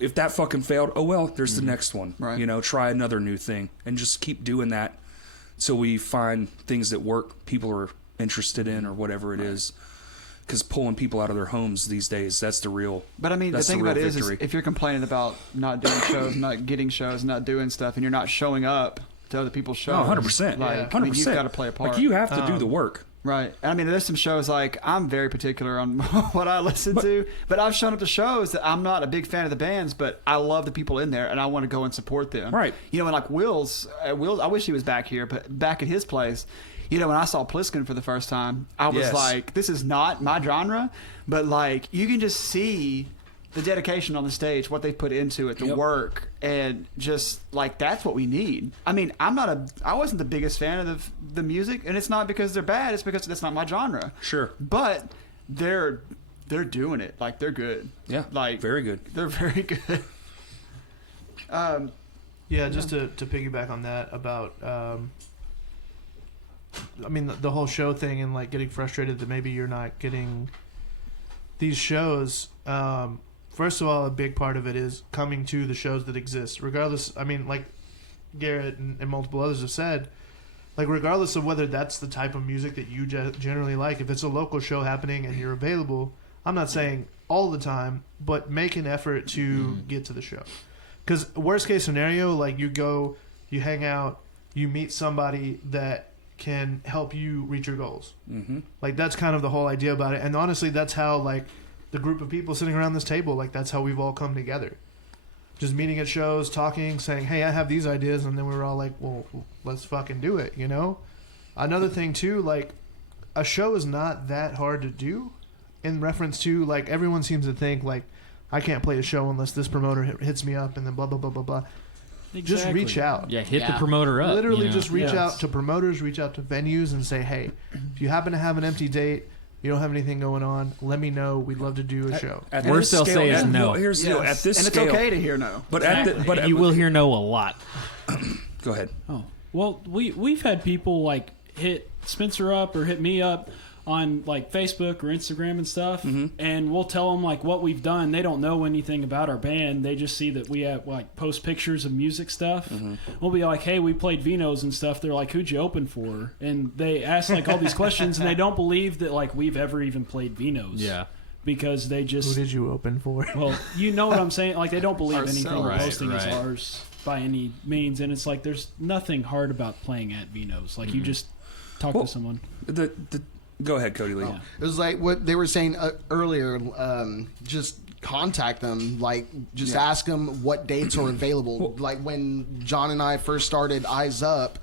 If that fucking failed, oh, well, there's the next one. Right. You know, try another new thing, and just keep doing that till we find things that work, people are interested in, or whatever it is. Because pulling people out of their homes these days, that's the real But I mean, the that's thing real about it is victory. if you're complaining about not doing shows, not getting shows, not doing stuff, and you're not showing up to other people's shows, Oh, 100%. Like, 100%. I mean, you've got to play a part. Like, you have to do the work. Right. And I mean, there's some shows like I'm very particular on what I listen to, but I've shown up to shows that I'm not a big fan of the bands, but I love the people in there and I want to go and support them. Right. You know, and like Will's, I wish he was back here, but back at his place, you know, when I saw Pliskin for the first time, I was Yes. like, this is not my genre, but like you can just see the dedication on the stage, what they put into it, the Yep. work, and just like that's what we need. I mean, I wasn't the biggest fan of the music, and it's not because they're bad; it's because that's not my genre. Sure. But they're doing it, like they're good. Yeah, like very good. They're very good. Yeah, just to piggyback on that about, I mean, the whole show thing and like getting frustrated that maybe you're not getting these shows. First of all, a big part of it is coming to the shows that exist, regardless. I mean, like Garrett and multiple others have said, like regardless of whether that's the type of music that you generally like, if it's a local show happening and you're available, I'm not saying all the time, but make an effort to get to the show. Because worst case scenario, like you go, you hang out, you meet somebody that can help you reach your goals. Mm-hmm. Like that's kind of the whole idea about it. And honestly, that's how like the group of people sitting around this table, like that's how we've all come together. Just meeting at shows, talking, saying, hey, I have these ideas. And then we were all like, well, let's fucking do it, you know? Another thing too, like a show is not that hard to do in reference to like everyone seems to think like I can't play a show unless this promoter hits me up and then blah, blah, blah, blah, blah. Just Exactly. reach out. Yeah, hit the promoter up. Literally you know? just reach Yes. out to promoters, reach out to venues and say, hey, if you happen to have an empty date, you don't have anything going on, let me know. We'd love to do a show. At Worst this they'll scale- say is no. well, here's the deal. At this and it's scale, okay to hear no. but at the, but you will hear no a lot. Go ahead. Oh, well, we've had people like hit Spencer up or hit me up. on like Facebook or Instagram and stuff, and we'll tell them like what we've done. They don't know anything about our band. They just see that we have like post pictures of music stuff. We'll be like, hey, we played Vino's and stuff. They're like, who'd you open for? And they ask like all these questions, and they don't believe that like we've ever even played Vino's. Yeah. Because they just Who did you open for? well, you know what I'm saying. Like they don't believe anything we're Right, posting is right. ours by any means, and it's like there's nothing hard about playing at Vino's. Like you just talk Well, to someone. Go ahead, Cody Lee. Yeah. It was like what they were saying earlier. Just contact them. Like, just ask them what dates are available. Like when John and I first started Eyes Up,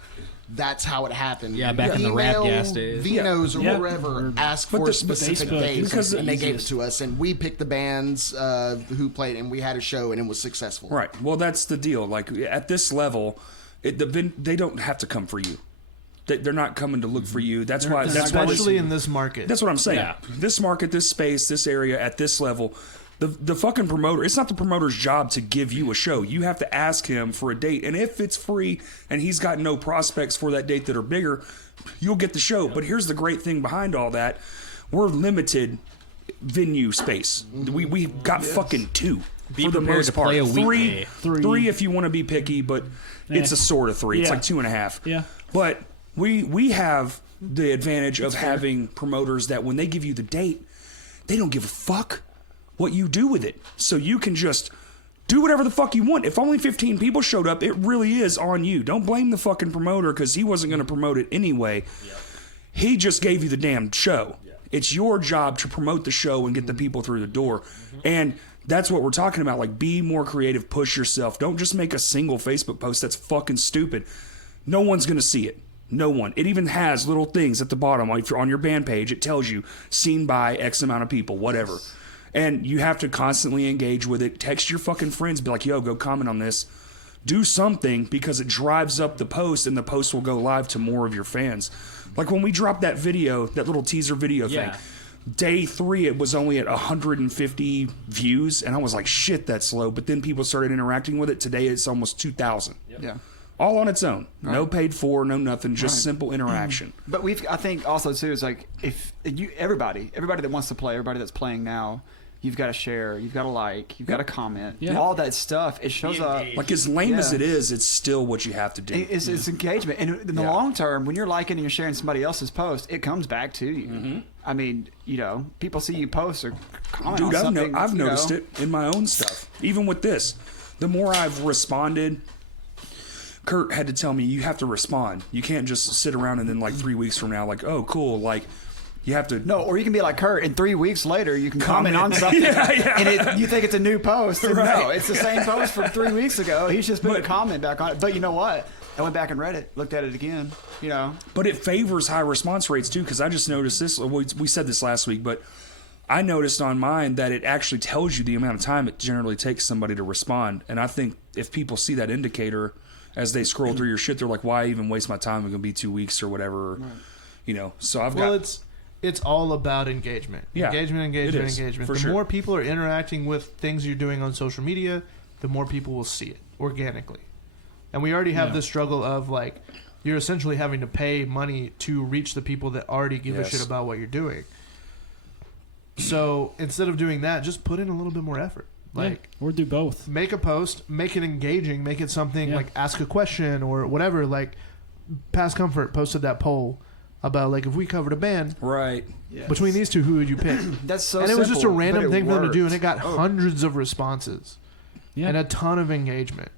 that's how it happened. Yeah, back in the rap Email gas days. Vino's or Yeah. wherever, ask But for the- specific Facebook dates, is and they gave it easiest. to us, and we picked the bands who played, and we had a show, and it was successful. Right. Well, that's the deal. Like at this level, they don't have to come for you. They're not coming to look for you. That's why. That's why. Especially in this market. That's what I'm saying. Yeah. This market, this space, this area, at this level, the fucking promoter, it's not the promoter's job to give you a show. You have to ask him for a date. And if it's free and he's got no prospects for that date that are bigger, you'll get the show. But here's the great thing behind all that. We're limited venue space. We got fucking 2. Be for the prepared most to part. play a weekday. Three if you want to be picky, but it's a sort of 3. It's Yeah. like 2.5. Yeah. But we have the advantage of having promoters that when they give you the date, they don't give a fuck what you do with it. So you can just do whatever the fuck you want. If only 15 people showed up, it really is on you. Don't blame the fucking promoter because he wasn't going to promote it anyway. He just gave you the damn show. It's your job to promote the show and get the people through the door. And that's what we're talking about. Like, be more creative, push yourself. Don't just make a single Facebook post. That's fucking stupid. No one's going to see it. No one. It even has little things at the bottom. Like if you're on your band page, it tells you seen by X amount of people, whatever. And you have to constantly engage with it. Text your fucking friends. Be like, yo, go comment on this. Do something because it drives up the post and the post will go live to more of your fans. Like when we dropped that video, that little teaser video Yeah. thing, day 3, it was only at 150 views. And I was like, shit, that's low. But then people started interacting with it. Today it's almost 2,000. Yeah. All on its own. No paid for, no nothing, just simple interaction. But I think also too is like if you everybody that wants to play, everybody that's playing now, you've got to share, you've got to like, you've got to comment, Yeah. all that stuff. It shows up. Like as lame as Yeah. it is, it's still what you have to do. It's engagement, and in the long term, when you're liking and you're sharing somebody else's post, it comes back to you. I mean, people see you post or comment Dude, on something. I've noticed it in my own stuff. Even with this, the more I've responded, Kurt had to tell me you have to respond. You can't just sit around and then like 3 weeks from now, like, oh, cool, like. You have to No, or you can be like Kurt, and 3 weeks later you can comment on something, Yeah. and you think it's a new post. And Right. No, it's the same post from 3 weeks ago. He's just put a comment back on it. But you know what? I went back and read it, looked at it again. But it favors high response rates too, because I just noticed this. We said this last week, but I noticed on mine that it actually tells you the amount of time it generally takes somebody to respond. And I think if people see that indicator as they scroll through your shit, they're like, "Why even waste my time? It's gonna be 2 weeks or whatever." So I've Well, got. it's all about engagement. Yeah, Engagement. it is, Engagement. for The sure. more people are interacting with things you're doing on social media, the more people will see it organically. And we already have this struggle of like, you're essentially having to pay money to reach the people that already give a Yes. shit about what you're doing. So instead of doing that, just put in a little bit more effort. Like, or do both. make a post, make it engaging, make it something Yeah. like ask a question or whatever. Like, Past Comfort posted that poll about like if we covered a band Right. between these two, who would you pick? That's so. And it was just a simple, random but it thing for them to do, and worked. it got hundreds of responses Yeah. and a ton of engagement.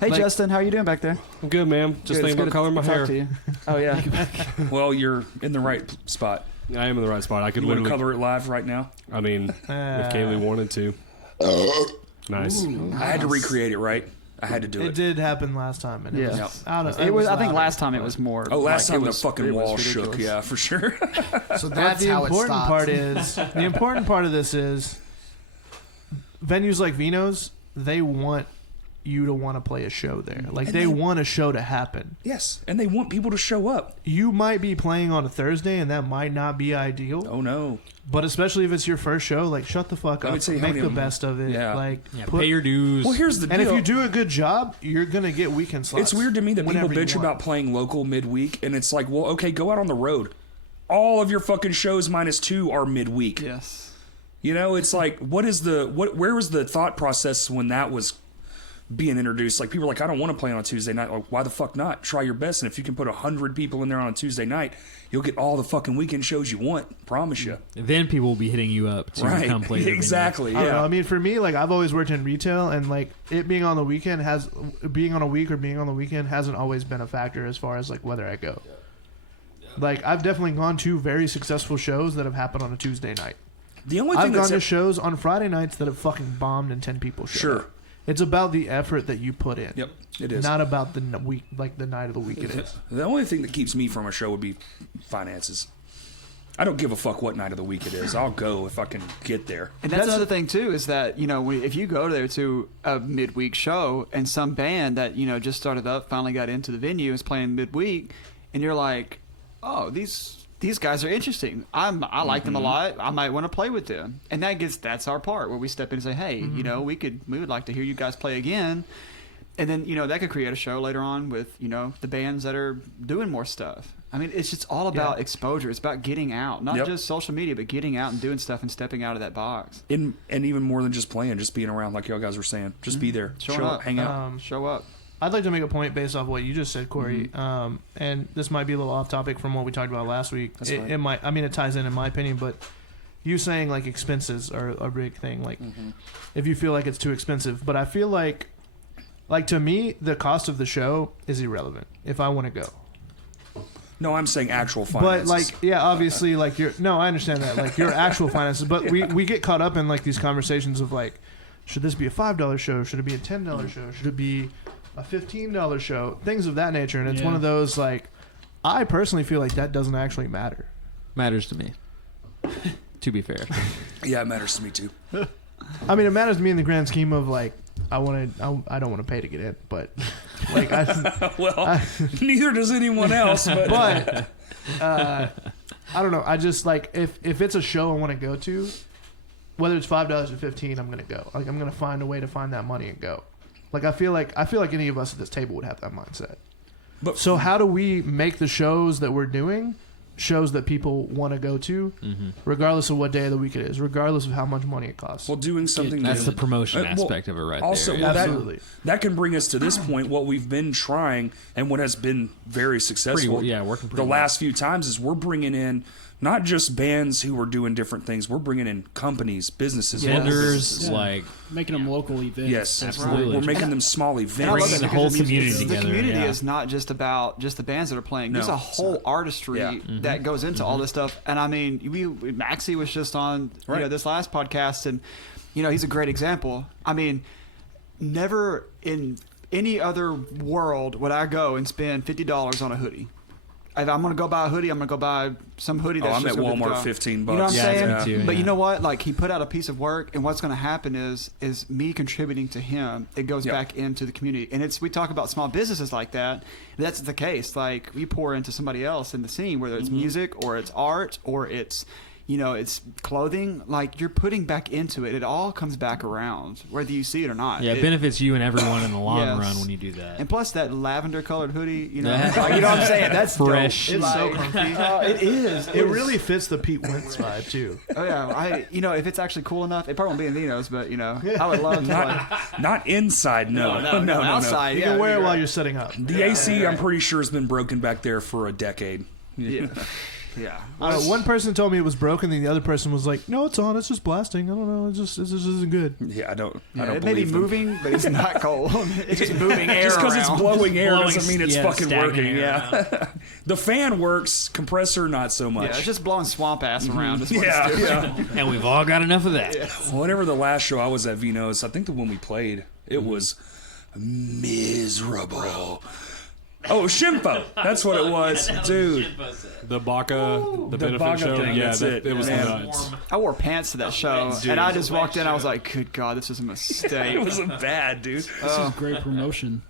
Hey like- Justin, how you doing back there? I'm good, man. Just Good, it's thinking about good coloring my to talk hair. to you. Oh yeah. Well, you're in the right spot. I am in the right spot. I could You want to literally. color it live right now? I mean, if Kaylee wanted to. Nice. I had to recreate it, right? I had to do It it. did happen last time, and it Yeah. was out of. It was. I think louder, last time it but- was more. Oh, last like, time it the was- fucking it was wall shook. ridiculous. Yeah, for sure. So But that's the how it important stops. part is the important part of this is venues like Vino's. They want you to want to play a show there. Like And they they- want a show to happen. Yes, and they want people to show up. You might be playing on a Thursday, and that might not be ideal. Oh no. But especially if it's your first show, like shut the fuck Let me up, tell you how make many the of them- best of it. Yeah. Like Pay your dues. Well, here's the and deal. if you do a good job, you're gonna get weekend slots. It's weird to me that people whenever you bitch want. about playing local midweek, and it's like, well, okay, go out on the road. all of your fucking shows minus 2 are midweek. Yes. You know, it's like, where was the thought process when that was being introduced? Like, people are like, I don't want to play on a Tuesday night. Like, why the fuck not? Try your best, and if you can put 100 people in there on a Tuesday night, you'll get all the fucking weekend shows you want. Promise you. Then people will be hitting you up to come play. Their Exactly. I don't know. Yeah. I mean, for me, like I've always worked in retail, and like it being on the weekend being on a week or being on the weekend hasn't always been a factor as far as like whether I go. Like I've definitely gone to very successful shows that have happened on a Tuesday night. The only thing I've gone that's to shows on Friday nights that have fucking bombed and 10 people showed Sure. up. It's about the effort that you put in. Yep, it is. Not about the week, like the night of the week it is. The only thing that keeps me from a show would be finances. I don't give a fuck what night of the week it is. I'll go if I can get there. And that's another thing too, is that, you know, if you go there to a midweek show and some band that, you know, just started up, finally got into the venue, is playing midweek, and you're like, oh, these guys are interesting. I like them a lot. I might want to play with them. And that's our part where we step in and say, hey, you know, we would like to hear you guys play again. And then, you know, that could create a show later on with, you know, the bands that are doing more stuff. I mean, it's just all about exposure. It's about getting out, not just social media, but getting out and doing stuff and stepping out of that box. And even more than just playing, just being around, like y'all guys were saying. Just be there. Showing Show up. up, hang out. Show up. I'd like to make a point based off what you just said, Corey. And this might be a little off topic from what we talked about last week. That's fine. It might. I mean, it ties in my opinion, but you saying like expenses are a big thing. Like, if you feel like it's too expensive, but I feel like to me, the cost of the show is irrelevant if I want to go. No, I'm saying actual finances. But like, yeah, obviously, like I understand that, like your actual finances. But we get caught up in like these conversations of like, should this be a $5 show? Should it be a $10 show? Should it be a $15 show? Things of that nature. And it's one of those like, I personally feel like that doesn't actually matter. Matters to me. To be fair. Yeah, it matters to me too. I mean, it matters to me in the grand scheme of like, I don't want to pay to get in, but like Neither does anyone else. But, I don't know. I just like if it's a show I want to go to, whether it's $5 or $15, I'm gonna go. Like I'm gonna find a way to find that money and go. Like I feel like any of us at this table would have that mindset. But so how do we make the shows that we're doing shows that people want to go to, regardless of what day of the week it is, regardless of how much money it costs? well, doing something That's new. the promotion Well, aspect of it right also, there. well, Absolutely. that can bring us to this point. What we've been trying and what has been very successful, working pretty the well. last few times, is we're bringing in not just bands who are doing different things. We're bringing in companies, businesses, local Vendors, businesses. like Making them local events. Yes, Absolutely. We're making them small events. And I love Bringing that the because whole it means community the together, community yeah. is not just about just the bands that are playing. There's No, a it's whole not. artistry Yeah. that goes into all this stuff. And I mean, Maxie was just on Right. this last podcast, and he's a great example. I mean, never in any other world would I go and spend $50 on a hoodie. If I'm going to go buy a hoodie, I'm going to go buy some hoodie that's I'm just at gonna be the Walmart, go. $15. You know what I'm Yeah, saying? me too, But yeah. you know what? Like, he put out a piece of work, and what's going to happen is me contributing to him. It goes Yep. back into the community, and we talk about small businesses like that. That's the case. Like, we pour into somebody else in the scene, whether it's music or it's art or it's it's clothing. Like, you're putting back into it. It all comes back around, whether you see it or not. it benefits you and everyone in the long Yes. run when you do that. And plus that lavender colored hoodie, Yeah. like, you know what I'm saying? That's Fresh. dope. It's so comfy. It is. It really fits the Pete Wentz vibe too. Oh yeah, if it's actually cool enough, it probably won't be in Vino's, but I would love to. Not inside, no. No, outside. You yeah, can wear it you're while right. you're setting up. The AC, I'm pretty sure, has been broken back there for a decade. Yeah. Yeah. One person told me it was broken, and the other person was like, "No, it's on. It's just blasting. I don't know. It just isn't good." Yeah, I don't It may be believe them. moving, but it's not cold. It's just moving air Just because it's around. blowing air Blowing doesn't mean it's fucking stagnant working. air Yeah, the fan works. Compressor, not so much. Yeah, it's just blowing swamp ass around. Is what yeah, it's doing. yeah. And we've all got enough of that. Whatever the last show I was at Vino's, I think the one we played, it was miserable. Oh, Shimpo. That's what it was, dude. The Baka, the benefit Baka show. thing, Yeah, that's it. it was Man. nuts. I wore pants to that show, and I just walked in. I was like, "Good God, this is a mistake." It was bad, dude. This is great promotion.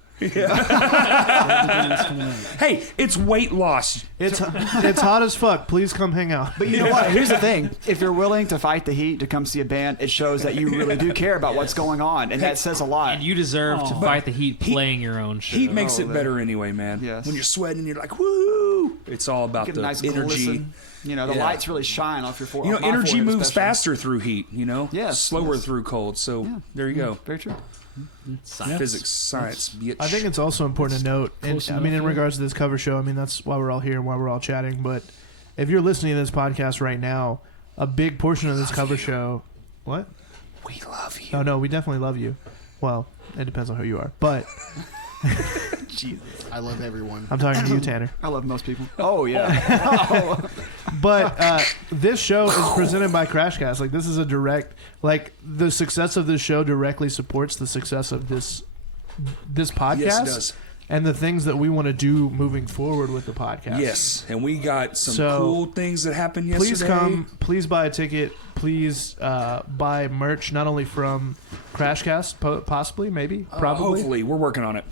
Hey, it's weight loss. It's hot as fuck. Please come hang out. But you know what? Here's the thing: if you're willing to fight the heat to come see a band, it shows that you really do care about what's going on, and that says a lot. And you deserve to fight the heat playing your own show. Heat makes it better anyway, man. Yes. When you're sweating, you're like, woo. It's all about Get the a nice energy. glisten. You know, the Yeah. lights really shine off your forehead. You know, energy moves faster through heat. You know, Yes, slower yes. through cold. So there you go. Very true. Physics, science. Bitch. I think it's also important to note, and Close I mean, in enough, yeah. regards to this cover show, I mean, that's why we're all here and why we're all chatting. But if you're listening to this podcast right now, a big portion of this cover show, what? we love you. Oh no, we definitely love you. Well, it depends on who you are, but I love everyone. I'm talking to you, Tanner. I love most people. Oh, yeah. But this show is presented by Crashcast. Like, this is a direct, like, the success of this show directly supports the success of this podcast. Yes, it does. And the things that we want to do moving forward with the podcast. Yes, and we got some So, cool things that happened yesterday. Please come. Please buy a ticket. Please buy merch, not only from Crashcast, possibly, maybe, probably. Hopefully, we're working on it.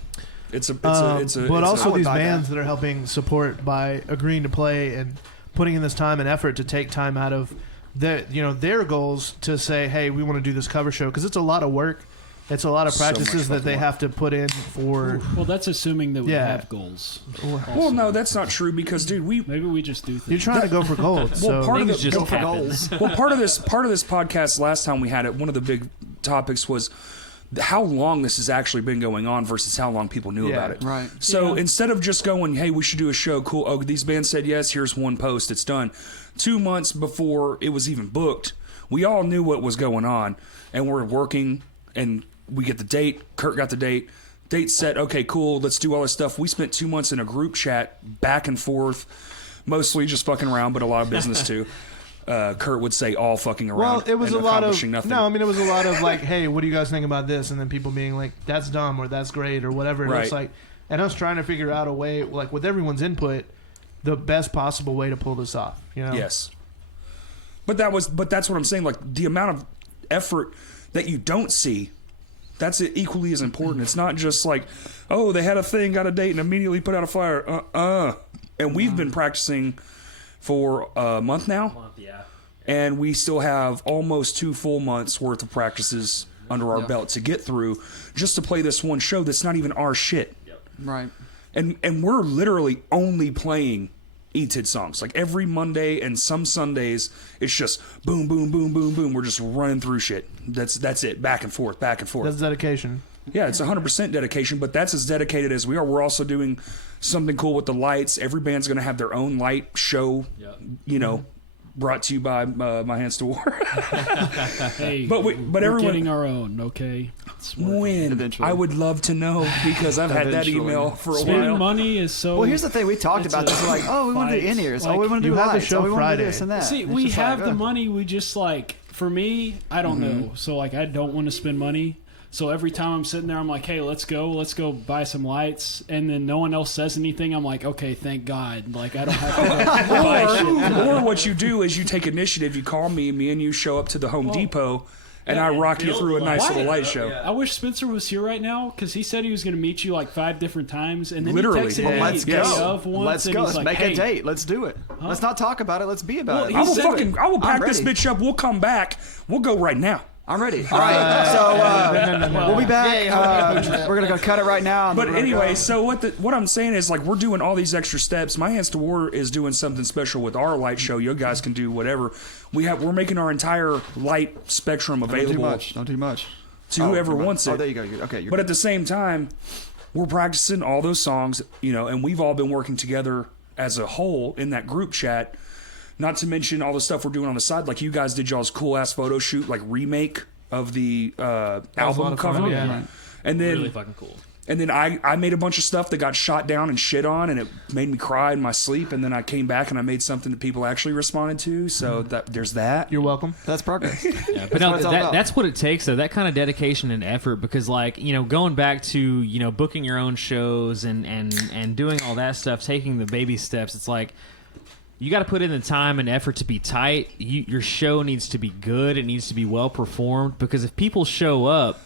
It's a But it's also would these buy bands that are helping support by agreeing to play and putting in this time and effort to take time out of their goals to say, hey, we want to do this cover show, because it's a lot of work. It's a lot of So much practices that fucking they work. have to put in for. Well, that's assuming that we Yeah. have goals. well, no, that's not true because, dude, Maybe we just do You're things. trying to go for gold. So part of Things the- just Go for happen. goals. well, part of this podcast last time we had it, one of the big topics was how long this has actually been going on versus how long people knew Yeah, about it. right. So Yeah. instead of just going, hey, we should do a show, cool. Oh, these bands said yes. Here's one post. It's done. 2 months before it was even booked, we all knew what was going on, and we're working, and we get the date. Kurt got the date. Date set. Okay, cool. Let's do all this stuff. We spent 2 months in a group chat, back and forth, mostly just fucking around, but a lot of business too. Kurt would say all fucking around. well, it was and a lot of accomplishing nothing. no. I mean, it was a lot of like, hey, what do you guys think about this? And then people being like, that's dumb or that's great or whatever. And Right. it's like, and us trying to figure out a way, like with everyone's input, the best possible way to pull this off. You know? Yes. But that's what I'm saying. Like the amount of effort that you don't see, that's equally as important. It's not just like, oh, they had a thing, got a date, and immediately put out a flyer. And we've been practicing for a month now, Yeah. and we still have almost 2 full months worth of practices under our belt to get through just to play this one show that's not even our shit. Right. And we're literally only playing E-Tid songs. Like every Monday and some Sundays, it's just boom, boom, boom, boom, boom. We're just running through shit. That's it. Back and forth, back and forth. That's dedication. Yeah, it's 100% dedication, but that's as dedicated as we are. We're also doing something cool with the lights. Every band's going to have their own light show, you know, brought to you by My Hands to War. Hey, But we're everyone- getting our own, okay? It's working. When? Eventually. I would love to know because I've had that Eventually. email for a Spending while. money is so. Well, here's the thing. We talked It's about a this. We're like, oh, we want to do fight. in-ears. Like, Oh, we want to you do have the lights. show Oh, we want to do Friday. this and that. See, It's we just have like, the money. We just like, for me, I don't know. So like, I don't want to spend money. So every time I'm sitting there, I'm like, hey, let's go buy some lights. And then no one else says anything. I'm like, okay, thank God. Like, I don't have to go buy shit. Or what you do is you take initiative. You call me and you show up to the Home Depot, and I rock you through a nice little light show. I wish Spencer was here right now because he said he was going to meet you like 5 different times, and then Literally. he texted Well, me let's the day go. of once, Let's and go. he's Let's like, make hey, a date. Let's do it. Let's not talk about it. Let's be about it. I will said it. I will pack I'm this ready. bitch up. We'll come back. We'll go right now. I'm ready. All right. So we'll be back. We're gonna go cut it right now. and But we're gonna anyway, go. so what I'm saying is like we're doing all these extra steps. My Hands to War is doing something special with our light show. You guys can do whatever. We're making our entire light spectrum Don't do available much. Don't do much. to whoever wants it. Oh, there you go. Okay. You're But at the same time, we're practicing all those songs, you know, and we've all been working together as a whole in that group chat. Not to mention all the stuff we're doing on the side. Like you guys did y'all's cool ass photo shoot, like remake of the was a lot album of fun, cover. yeah. And then Really fucking cool. and then I made a bunch of stuff that got shot down and shit on, and it made me cry in my sleep. And then I came back and I made something that people actually responded to. So there's that. You're welcome. That's progress. Yeah, but no, what it's all about. that's what it takes, though. That kind of dedication and effort, because, like, you know, going back to, you know, booking your own shows and doing all that stuff, taking the baby steps, it's like you got to put in the time and effort to be tight. Your show needs to be good. It needs to be well performed, because if people show up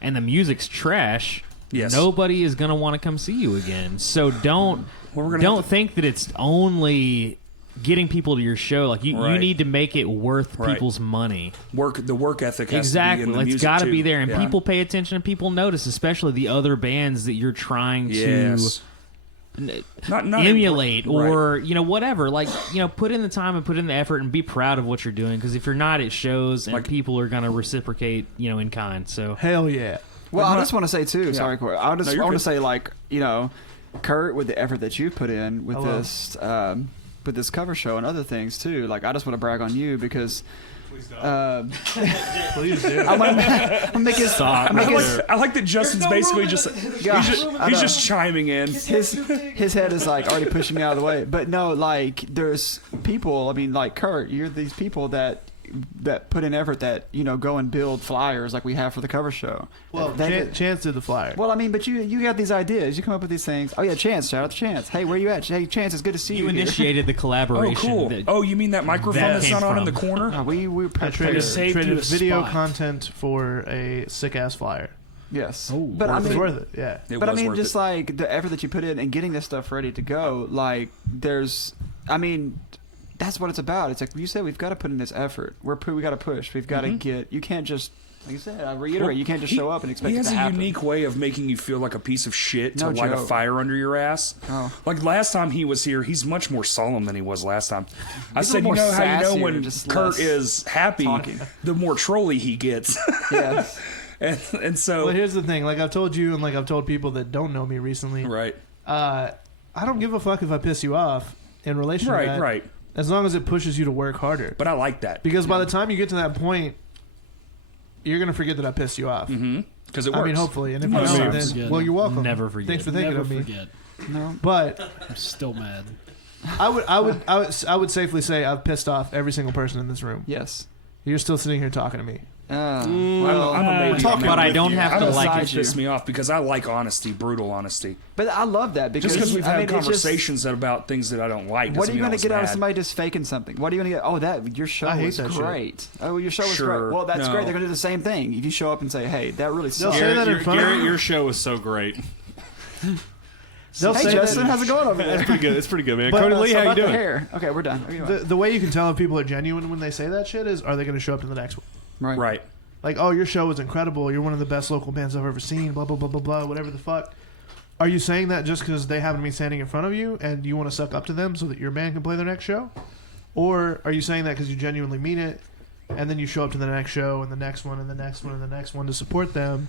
and the music's trash, Yes. nobody is going to want to come see you again. So don't Well, we're gonna have think that it's only getting people to your show. Like you Right. need to make it worth Right. people's money. The work ethic has Exactly. to be in the It's music got to too. be there, and Yeah. people pay attention and people notice, especially the other bands that you're trying Yes. not emulate right. or whatever. Like put in the time and put in the effort and be proud of what you're doing. Because if you're not, it shows, and people are gonna reciprocate in kind. So Hell yeah. Well, I just want to say too. Sorry, Corey. I No, just you're want to good. say, like, Kurt, with the effort that you put in with this cover show and other things too. Like, I just want to brag on you because. Please do. I'm gonna make his. I'm gonna make his, I like that Justin's basically just Gosh, he's just chiming in. his head is like already pushing me out of the way. But no, like there's people. I mean, like Kurt, you're these people that put in effort that go and build flyers like we have for the cover show. Well, Chance did the flyer. Well, I mean, but you got these ideas. You come up with these things. Oh yeah, Chance, shout out to Chance. Hey, where you at? Hey, Chance, it's good to see you. you here. initiated the Oh, collaboration. cool. that- You mean that microphone that that's came not on in from. the corner? We I prepared. saved traded you a video spot. content for a sick ass flyer. Yes, Oh, but I It was mean, worth it. Yeah. It but I was mean, worth just it. like the effort that you put in and getting this stuff ready to go, like that's what it's about. It's like you said, we've got to put in this effort. We got to push. We've got to get. You can't just, like you said, I reiterate, you can't just show up and expect He it has to a happen. unique way of making you feel like a piece of shit to No light a joke. fire under your ass. Oh. Like last time he was here, he's much more solemn than he was last time. I He's a said, little you know more how you know sassier, when just Kurt less is happy, talking. the more trolly he gets. Yes. and so Well, here's the thing. Like I've told you, and like I've told people that don't know me recently. right, I don't give a fuck if I piss you off in relation to that. right. As long as it pushes you to work harder. But I like that Because by the time you get to that point, you're gonna forget that I pissed you off. because it works. I mean, hopefully. And if you Most don't, times. then forget. well, you're welcome. Never forget. Thanks for thinking Never of me. forget. No. But I'm still mad. I would safely say I've pissed off every single person in this room. Yes. You're still sitting here talking to me. Well, I'm a maybe. Talk about I don't have I'm to a like side it. piss me off because I like honesty, brutal honesty. but I love that because Just because we've I had mean, it's just- conversations about things that I don't like. What doesn't are you mean I going to was get out of mad. somebody just faking something? What are you going to get? Oh, that your show I hate was that shit. great. Oh, your show was Sure. great. Well, that's No. great. They're going to do the same thing. If you show up and say, "Hey, that really They'll sucks." say that in front of you. Your show was so great. They'll Hey, say Justin, that. how's it going over there? It's pretty good. It's pretty good, man. But, Cody uh, Lee, So how you about the doing? hair. Okay, we're done. Anyway. The way you can tell if people are genuine when they say that shit is, are they going to show up to the next one? Right. Like, oh, your show was incredible. You're one of the best local bands I've ever seen. Blah blah blah blah blah. Whatever the fuck. Are you saying that just because they happen to be standing in front of you and you want to suck up to them so that your band can play their next show, or are you saying that because you genuinely mean it, and then you show up to the next show and the next one and the next one and the next one to support them?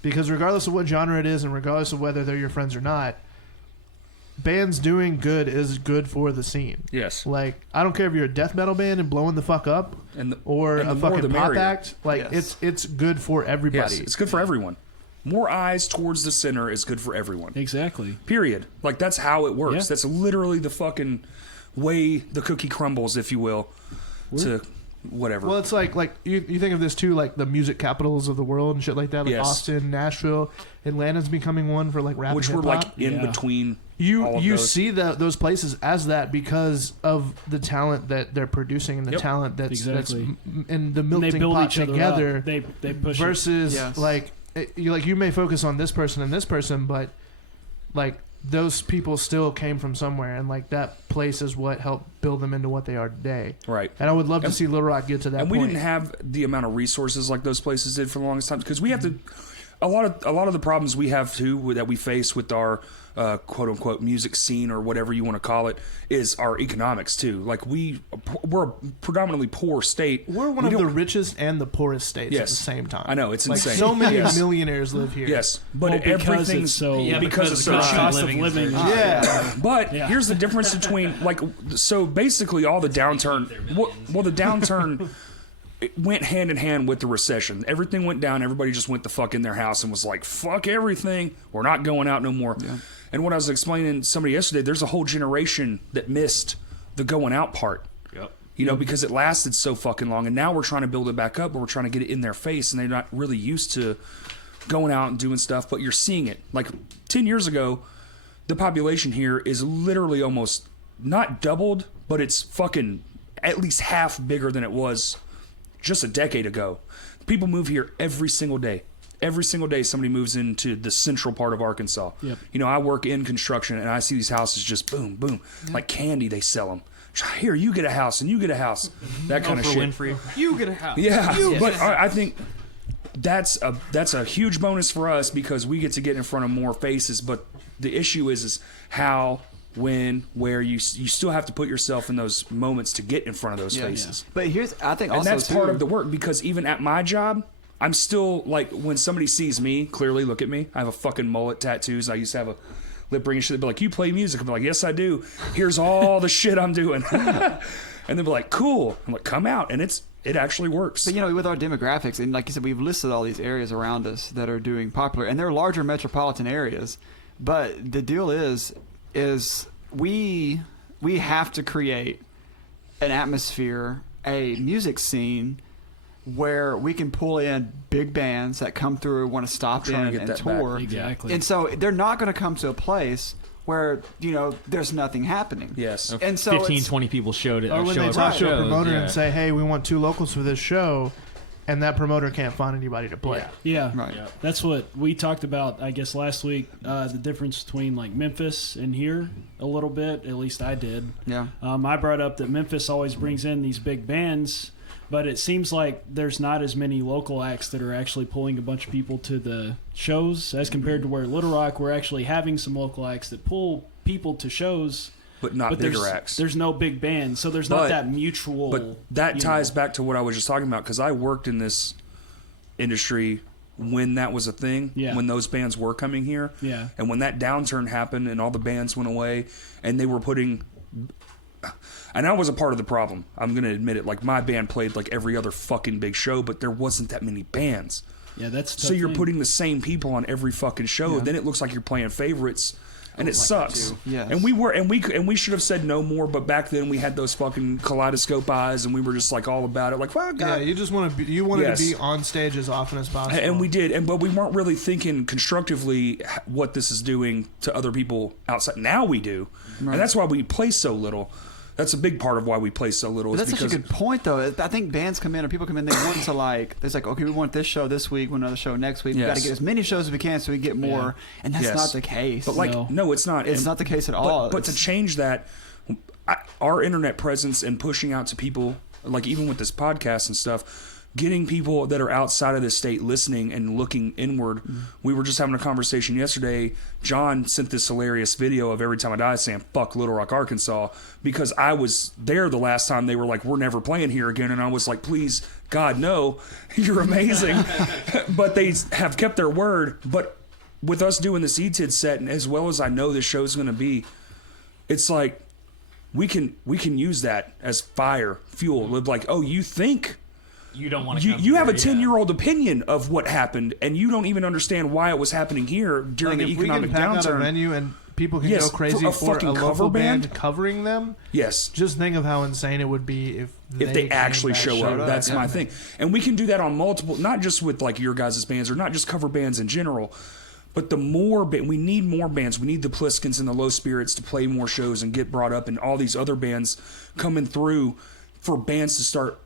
Because regardless of what genre it is and regardless of whether they're your friends or not, bands doing good is good for the scene. Yes. Like, I don't care if you're a death metal band and blowing the fuck up, And the, or and a the more fucking the pop merrier. act. Like, Yes. it's good for everybody. Yes, it's good for everyone. More eyes towards the center is good for everyone. Exactly. Period. Like that's how it works. Yeah. That's literally the fucking way the cookie crumbles, if you will, to whatever. Well, it's like you think of this too, like the music capitals of the world and shit like that, like Yes. Austin, Nashville, Atlanta's becoming one for like rap which and were like hip-hop. in Yeah. between. You all of you those. see those places as that because of the talent that they're producing and the Yep. talent that's Exactly. in the And they melting build pot each other together. up. They push it. Versus Yes. like you may focus on this person and this person, but like those people still came from somewhere, and like that place is what helped build them into what they are today. Right. And I would love to And- see Little Rock get to that And point. we didn't have the amount of resources like those places did for the longest time because we have to. A lot of the problems we have too that we face with our quote unquote music scene or whatever you want to call it is our economics too. Like we're a predominantly poor state. We're one We of the don't- richest and the poorest states at Yes. the same time. I know, it's like insane. so many Yes. millionaires live here. Yes, but Well, because everything's it's so Yeah, because because it's the so cost cheap. of cost of living is living. very cheap. Yeah. But Yeah. here's the difference between like so basically all the downturn. Well, the downturn it went hand in hand with the recession. Everything went down. Everybody just went the fuck in their house and was like, "Fuck everything. We're not going out no more." And what I was explaining to somebody yesterday, there's a whole generation that missed the going out part. Yep. You know, because it lasted so fucking long, and now we're trying to build it back up, but we're trying to get it in their face, and they're not really used to going out and doing stuff. But you're seeing it. Like 10 years ago, the population here is literally almost not doubled, but it's fucking at least half bigger than it was just a decade ago. People move here every single day. Every single day somebody moves into the central part of Arkansas. Yep. You know, I work in construction and I see these houses just boom, boom. Like candy, they sell them. Here, you get a house and you get a house. That kind of Oprah shit. Winfrey. You get a house. Yeah, but I think that's a huge bonus for us because we get to get in front of more faces. But the issue is how, when, where you still have to put yourself in those moments to get in front of those faces. But I think also And that's too, part of the work, because even at my job, I'm still like, when somebody sees me, clearly look at me. I have a fucking mullet, tattoos. I used to have a lip ring and shit. They'd be like, "You play music?" I'm like, "Yes, I do. Here's all the shit I'm doing." And they'd be like, "Cool." I'm like, "Come out." And it actually works. But with our demographics, and like you said, we've listed all these areas around us that are doing popular, and they're larger metropolitan areas. But the deal is we have to create an atmosphere, a music scene where we can pull in big bands that come through, want to stop in and tour. Exactly. And so they're not going to come to a place where there's nothing happening. Yes. And so 15-20 people showed it. Or when show they up talk at to a shows, promoter yeah. and say, "Hey, we want 2 locals for this show," and that promoter can't find anybody to play. Yeah, Right. That's what we talked about, I guess, last week. The difference between like Memphis and here a little bit. At least I did. Yeah. I brought up that Memphis always brings in these big bands, but it seems like there's not as many local acts that are actually pulling a bunch of people to the shows as compared to where Little Rock, we're actually having some local acts that pull people to shows. But not bigger acts. There's no big band, so there's not that mutual. But that ties back to what I was just talking about, because I worked in this industry when that was a thing, when those bands were coming here. Yeah. And when that downturn happened and all the bands went away and they were putting... And I was a part of the problem. I'm going to admit it. Like, my band played like every other fucking big show, but there wasn't that many bands. Yeah, that's so you're putting the same people on every fucking show. Then it looks like you're playing favorites, and it sucks. Yes. And we should have said no more, but back then we had those fucking kaleidoscope eyes, and we were just like all about it. Like, well, God. Yeah, you just want to be. You wanted Yes. to be on stage as often as possible, And we did, but we weren't really thinking constructively what this is doing to other people outside. Now we do, and that's why we play so little. That's a big part of why we play so little. But Is that's such a good point, though. I think bands come in or people come in, they want to there's like, okay, we want this show this week, we want another show next week. We've got to get as many shows as we can so we get more. And that's not the case. But no, it's not. It's not the case at all. But to change that, our internet presence and pushing out to people, like even with this podcast and stuff, getting people that are outside of the state listening and looking inward. We were just having a conversation yesterday. John sent this hilarious video of Every Time I Die saying, "Fuck Little Rock, Arkansas," because I was there the last time they were like, "We're never playing here again." And I was like, "Please, God, no, you're amazing." But they have kept their word. But with us doing the ETID set, and as well as I know this show's going to be, it's like we can use that as fire, fuel. Like, oh, you think... You don't want to. You have a 10-year-old opinion of what happened, and you don't even understand why it was happening here during the if economic we can pack out a downturn. venue and people can Yes, go crazy for a for fucking a cover local band band? covering them. Yes, Just think of how insane it would be if they actually show up. That's my thing, and we can do that on multiple, not just with like your guys' bands or not just cover bands in general. But the more we need more bands. We need the Pliskins and the Low Spirits to play more shows and get brought up, and all these other bands coming through for bands to start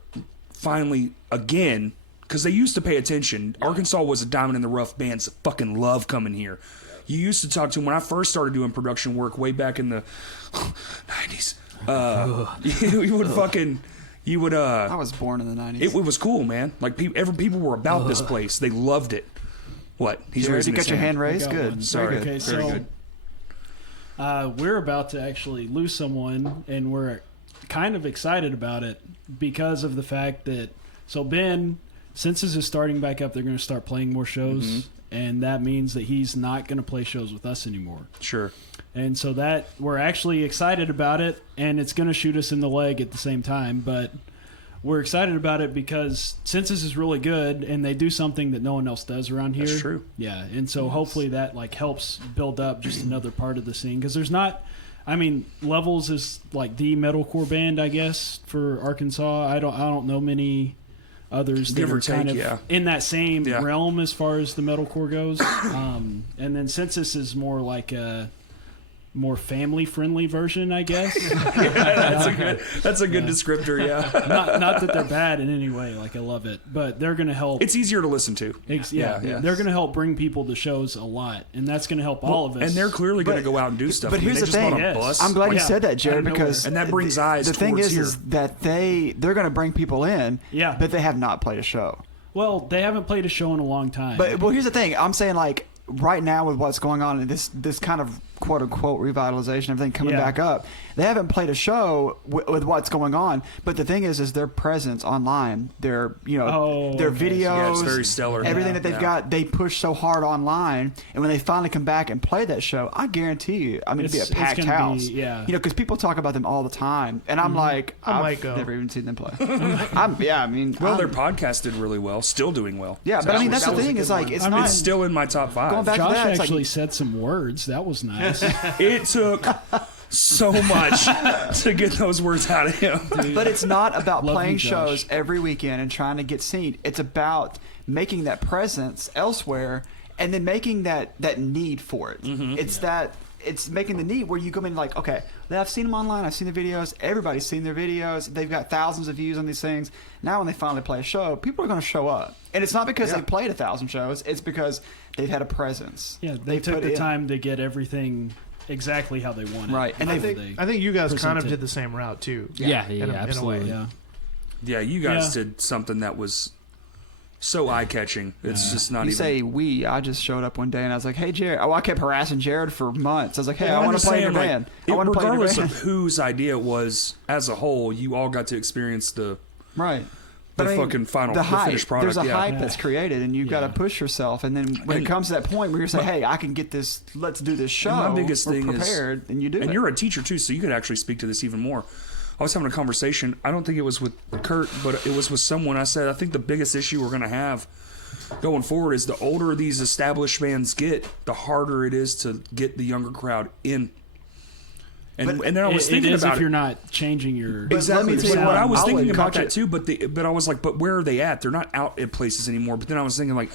finally again, because they used to pay attention. Arkansas was a diamond in the rough. Bands fucking love coming here. You used to talk to them when I first started doing production work way back in the 90s. You would I was born in the 90s. It was cool, man. Like people were about this place. They loved it. What? He's Jared, raising you got his your hand. hand raised? got Good. one. Sorry. Okay, Very so good. we're about to actually lose someone, and we're kind of excited about it because of the fact that Ben, Census is starting back up. They're going to start playing more shows, and that means that he's not going to play shows with us anymore. Sure. And so that we're actually excited about it, and it's going to shoot us in the leg at the same time, but we're excited about it because Census is really good, and they do something that no one else does around here. That's true. Yeah, and so hopefully that like helps build up just another part of the scene, because there's not. I mean, Levels is like the metalcore band, I guess, for Arkansas. I don't know many others that Give or are kind take, of in that same Yeah. realm as far as the metalcore goes. And then Census is more like a more family-friendly version, I guess. That's a good descriptor. Yeah. not that they're bad in any way. Like, I love it, but they're going to help. It's easier to listen to. Yeah, they're going to help bring people to shows a lot, and that's going to help all of us. And they're clearly going to go out and do stuff. but I mean, here's they the just thing. bought a Yes. bus. I'm glad you Yeah. said that, Jared, Out of because And that brings eyes the thing towards is here. that they're going to bring people in, Yeah. but they have not played a show. Well, they haven't played a show in a long time. But well, here's the thing. I'm saying like right now with what's going on in this kind of quote unquote revitalization, everything coming back up, they haven't played a show with what's going on. But the thing is their presence online, their their videos, Yeah, it's very stellar. everything that they've got, they push so hard online. And when they finally come back and play that show, I guarantee you, I mean, it'd be a packed house. Because people talk about them all the time, and I'm like, I might I've go. never even seen them play. Their podcast did really well, still doing well. Yeah, but I mean, that's the thing is like, it's not. It's still in my top 5. Going back to Josh that, it's actually like, said some words. That was nice. It took so much to get those words out of him. but it's not about Love playing you, Josh. shows every weekend and trying to get seen. It's about making that presence elsewhere and then making that need for it. It's making the need where you come in like, okay, I've seen them online, I've seen the videos, everybody's seen their videos, they've got thousands of views on these things. Now when they finally play a show, people are going to show up. And it's not because they played 1,000 shows, it's because they've had a presence. Yeah, they took put the in. time to get everything exactly how they wanted. Right, and I think you guys kind of presented. did the same route too. Yeah, in a absolutely. way. Yeah, you guys Yeah. did something that was so eye-catching. It's just not You even... say we. I just showed up one day and I was like, "Hey, Jared." Oh, I kept harassing Jared for months. I was like, "Hey, Well, I I'm want just to play in your saying, band. like, I want to play in your regardless band." of whose idea it was, as a whole, you all got to experience the Right. the But I mean, fucking final, the the hype. finished product. There's a yeah. hype that's created, and you've got to Yeah. push yourself. And then when it comes to that point where you're saying, "Hey, I can get this. Let's do this show." my biggest We're thing is- prepared, and you do And it. you're a teacher too, so you could actually speak to this even more. I was having a conversation. I don't think it was with Kurt, but it was with someone. I said, I think the biggest issue we're going to have going forward is the older these established bands get, the harder it is to get the younger crowd in. And then I was It thinking is about if you're not changing your. Exactly. let me tell you But what, I was I thinking would about that coach too, but I was like, but where are they at? They're not out at places anymore. But then I was thinking like,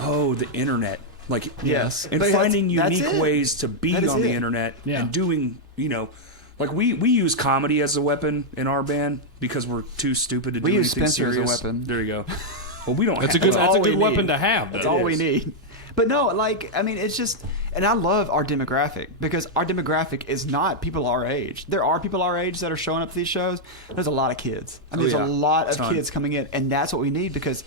oh, the internet. Like, Yes. and But finding that's unique it. ways to be That is on the it. internet Yeah. and doing, like we use comedy as a weapon in our band because we're too stupid to We do use anything Spencer as a serious. weapon. There you go. Well, we don't. That's a have, good. well, That's a all we good weapon need. to have. That's though. all It we is. need. But no, like, I mean, it's just, and I love our demographic because our demographic is not people our age. There are people our age that are showing up to these shows. There's a lot of kids. I mean, Oh, there's yeah. a lot of Ton. kids coming in, and that's what we need because,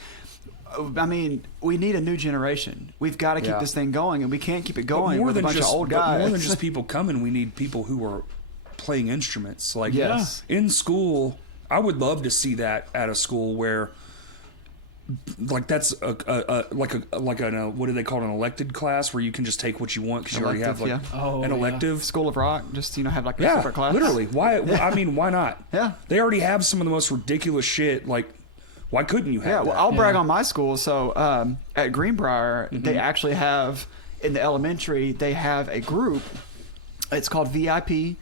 I mean, we need a new generation. We've got to keep Yeah. this thing going, and we can't keep it but going with a bunch of old but guys. more than just people coming, we need people who are playing instruments. Like Yes. in school, I would love to see that at a school where, like, that's like a what do they call it, an elected class where you can just take what you want because you already have like Elective, Oh, an yeah. elective. School of Rock, just have like a Yeah, separate class. literally. Why? I mean, why not? Yeah. They already have some of the most ridiculous shit. Like, why couldn't you have Yeah, that? well, I'll brag on my school. So at Greenbrier, they actually have in the elementary they have a group. It's called VIP.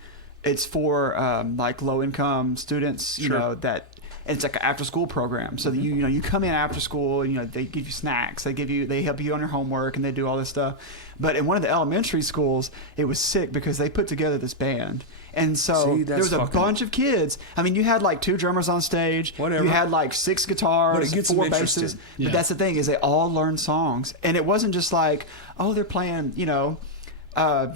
It's for like low income students. You Sure. know that. And it's like an after school program. So that you come in after school. They give you snacks. They help you on your homework and they do all this stuff. But in one of the elementary schools, it was sick because they put together this band. And so See, there that's was a fucking- bunch of kids. I mean, you had like 2 drummers on stage. Whatever. You had like 6 guitars, But it gets them 4 basses. interested. But Yeah. that's the thing is they all learned songs, and it wasn't just like, oh, they're playing, I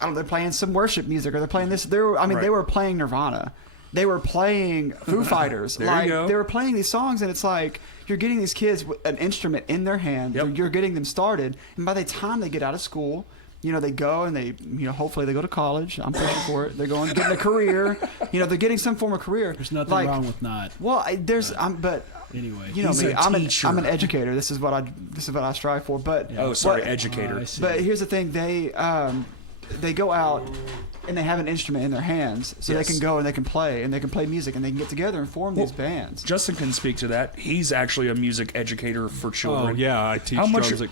don't know, they're playing some worship music or they're playing this. They Right. were playing Nirvana. They were playing Foo Fighters. There you like go. they were playing these songs, and it's like you're getting these kids with an instrument in their hand. Yep. You're getting them started, and by the time they get out of school, they go and they, hopefully they go to college. I'm pushing for it. They're going to get a career. They're getting some form of career. There's nothing like, wrong with not. Well, but Anyway. you know He's me. a I'm teacher. an educator. This is what I strive for. But Oh, sorry, what- educator. I see. but here's the thing: they go out and they have an instrument in their hands, so Yes. they can go and they can play music, and they can get together and form these bands. Justin can speak to that. He's actually a music educator for Oh children. yeah, I teach How much- drums.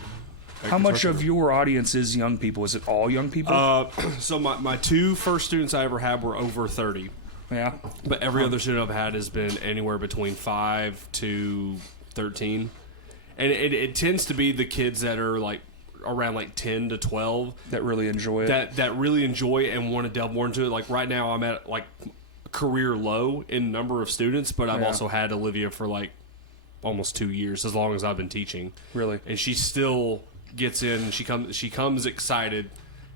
How much of your audience is young people? Is it all young people? So my 2 first students I ever had were over 30, yeah. but every other student I've had has been anywhere between 5 to 13, and it tends to be the kids that are like around like 10 to 12 That really enjoy it. that really enjoy it and want to delve more into it. Like right now, I'm at like career low in number of students, but I've Yeah. also had Olivia for like almost 2 years, as long as I've been teaching. Really? And she still gets in. She comes excited,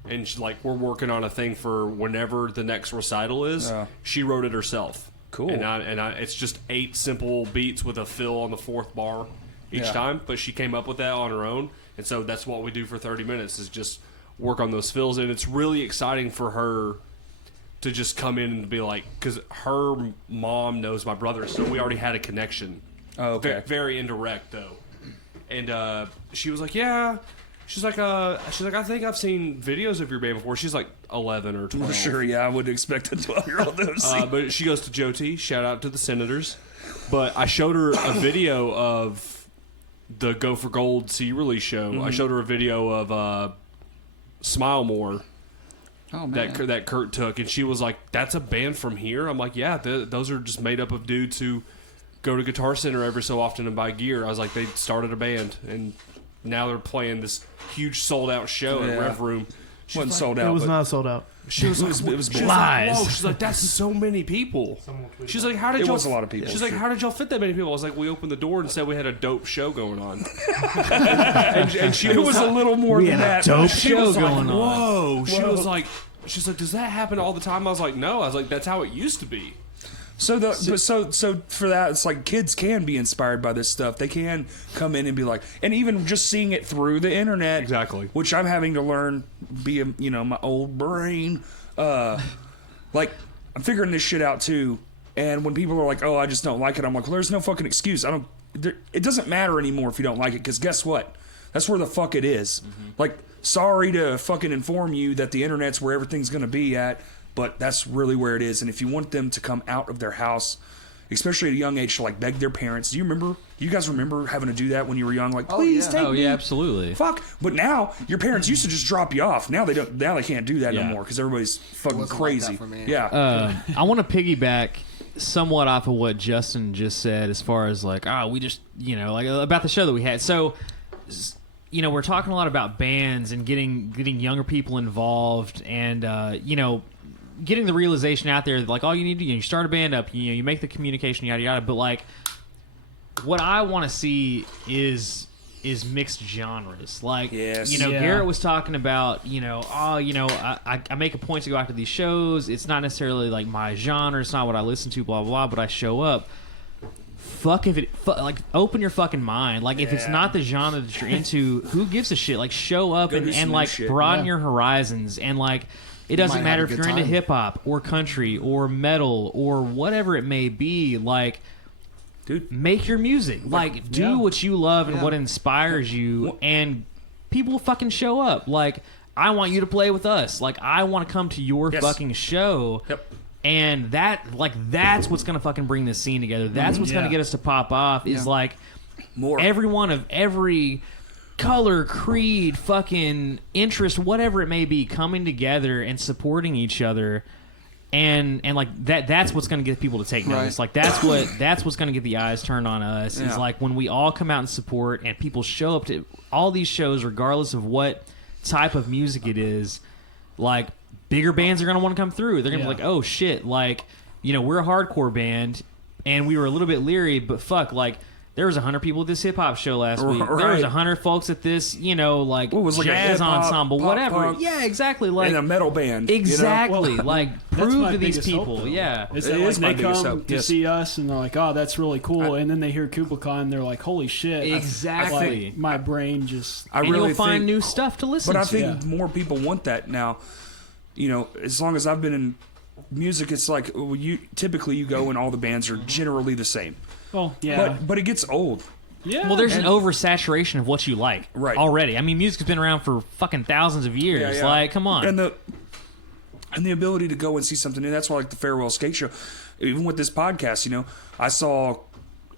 and she's like, we're working on a thing for whenever the next recital is. Yeah. She wrote it herself. Cool. And it's just 8 simple beats with a fill on the 4th bar each Yeah. time, but she came up with that on her own. And so that's what we do for 30 minutes is just work on those fills. And it's really exciting for her to just come in and be like, because her mom knows my brother, so we already had a connection. Oh, okay. Very indirect, though. And she was like, yeah. She's like, I think I've seen videos of your band before. She's like 11 or 12. Sure, yeah, I would expect a 12-year-old to see. But she goes to Joe T. Shout out to the Senators. But I showed her a video of the Go for Gold C release show. I showed her a video of Smile More Oh man. that Kurt took, and she was like, "That's a band from here." I'm like, "Yeah, those are just made up of dudes who go to Guitar Center every so often and buy gear." I was like, "They started a band, and now they're playing this huge sold out show at Rev Room." Wasn't sold out. It was but not sold out. She was like, it was she was lies. like, whoa. She's like, that's so many people. She's like, how did It y'all? was a lot of people. She's like, how did y'all fit that many people? I was like, we opened the door and said we had a dope show going on. and she It was a little more than that. she was like, whoa. She was like, she's like, does that happen all the time? I was like, no. I was like, that's how it used to be. So so for that, it's like kids can be inspired by this stuff. They can come in and be like, and even just seeing it through the internet, Exactly. which I'm having to learn via my old brain. Like I'm figuring this shit out too. And when people are like, "Oh, I just don't like it," I'm like, "Well, there's no fucking excuse. It doesn't matter anymore if you don't like it, because guess what? That's where the fuck it is. Like, sorry to fucking inform you that the internet's where everything's gonna be at." But that's really where it is. And if you want them to come out of their house, especially at a young age, to like beg their parents. Do you guys remember having to do that when you were young? Like, please take me. Oh yeah, absolutely. Fuck. But now your parents used to just drop you off. Now they don't. Now they can't do that no Yeah. more because everybody's fucking Wasn't like that crazy. for me. Yeah. I want to piggyback somewhat off of what Justin just said, as far as like, we just, like about the show that we had. So, we're talking a lot about bands and getting younger people involved, and getting the realization out there that, like, all you need to do, you start a band up, you make the communication, yada yada. But like, what I want to see is mixed genres. Like, Yes. Yeah. Garrett was talking about, I make a point to go out to these shows. It's not necessarily like my genre. It's not what I listen to, blah, blah, blah, but I show up. Open your fucking mind. Like, if it's Yeah. not the genre that you're into, who gives a shit? Like, show up Go do some and new like, shit. broaden Yeah. your horizons. And, like, it doesn't might matter have if a you're good into time. hip-hop or country or metal or whatever it may be. Like, Dude. make your music. Like, do Yeah. what you love and Yeah. what inspires you, and people will fucking show up. Like, I want you to play with us. Like, I want to come to your Yes. fucking show. Yep. And that's what's gonna fucking bring this scene together. That's what's gonna Yeah. get us to pop off. Is Yeah. like More. everyone of every color, creed, fucking interest, whatever it may be, coming together and supporting each other. And like that's what's going to get people to take notice. Right. Like that's what's going to get the eyes turned on us. Yeah. Is like when we all come out and support, and people show up to all these shows, regardless of what type of music it is. Like, bigger bands are going to want to come through. They're going to be Yeah. like, oh shit, like, we're a hardcore band, and we were a little bit leery, but fuck, like, there was 100 people at this hip hop show last week. There was Right. 100 folks at this, like, What was like a jazz hip-hop, ensemble, pop whatever. punk, Yeah, exactly. Like, in a metal band. exactly. Well, like, That's prove my to these biggest hope, people. though. Yeah. Is It that is my like they biggest come hope, to yes. see us and they're like, "Oh, that's really cool," and then they hear Kublai and they're like, "Holy shit!" Exactly. Like, my brain just. I And really you'll find think, new stuff to listen but I to. think more people want that now. As long as I've been in music, it's like you go and all the bands are generally the same. Oh yeah, But it gets old. yeah. Well, there's an oversaturation of what you like Right. already. I mean, music's been around for fucking thousands of years. Yeah, yeah. Like, come on. And the ability to go and see something new. That's why, like, the Farewell Skate Show, even with this podcast, I saw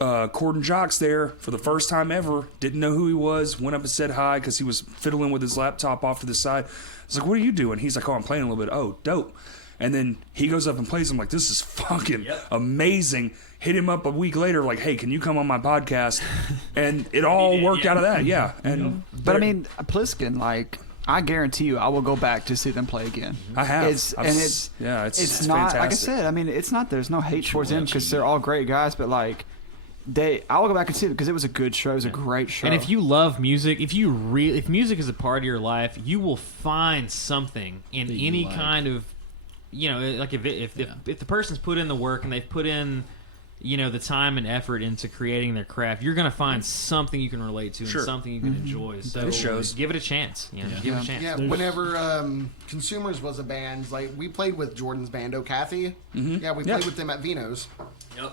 Corden Jocks there for the first time ever. Didn't know who he was. Went up and said hi because he was fiddling with his laptop off to the side. I was like, "What are you doing?" He's like, "Oh, I'm playing a little bit." "Oh, dope." And then he goes up and plays. I'm like, "This is fucking amazing." Hit him up a week later, like, "Hey, can you come on my podcast?" And it all worked out of that. Yeah. And But I mean, Pliskin, like, I guarantee you, I will go back to see them play again. I have. It's it's not, fantastic. like I said. I mean, it's not. There's no hate towards them because they're all great guys. But like, I will go back and see it because it was a good show. It was a great show. And if you love music, if music is a part of your life, you will find something in That you any like. kind of, like if the person's put in the work and they've put in the time and effort into creating their craft, you're going to find something you can relate to Sure. and something you can enjoy. So It shows. give it a chance. Give it a chance. Yeah, whenever Consumers was a band, like we played with Jordan's band O'Cathy. Yeah, we played with them at Vino's. Yep.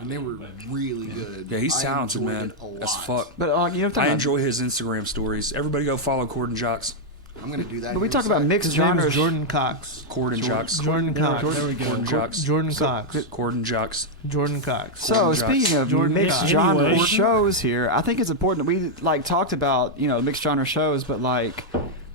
And they were really good. Yeah, he's I talented, enjoyed man. it a lot. As fuck. But I enjoy his Instagram stories. Everybody go follow Cord and Jocks. I'm gonna do that. But we here talk in a about sec. mixed His name genres. is Jordan Cox. Cord and Jocks. Jordan Cox. There we go. Cord and Jocks. Jordan Cox. Cord and Jocks. Jordan Cox. So Jordan speaking Jocks. of Jordan mixed Cox. genre Anyway. shows here, I think it's important that we like talked about mixed genre shows, but like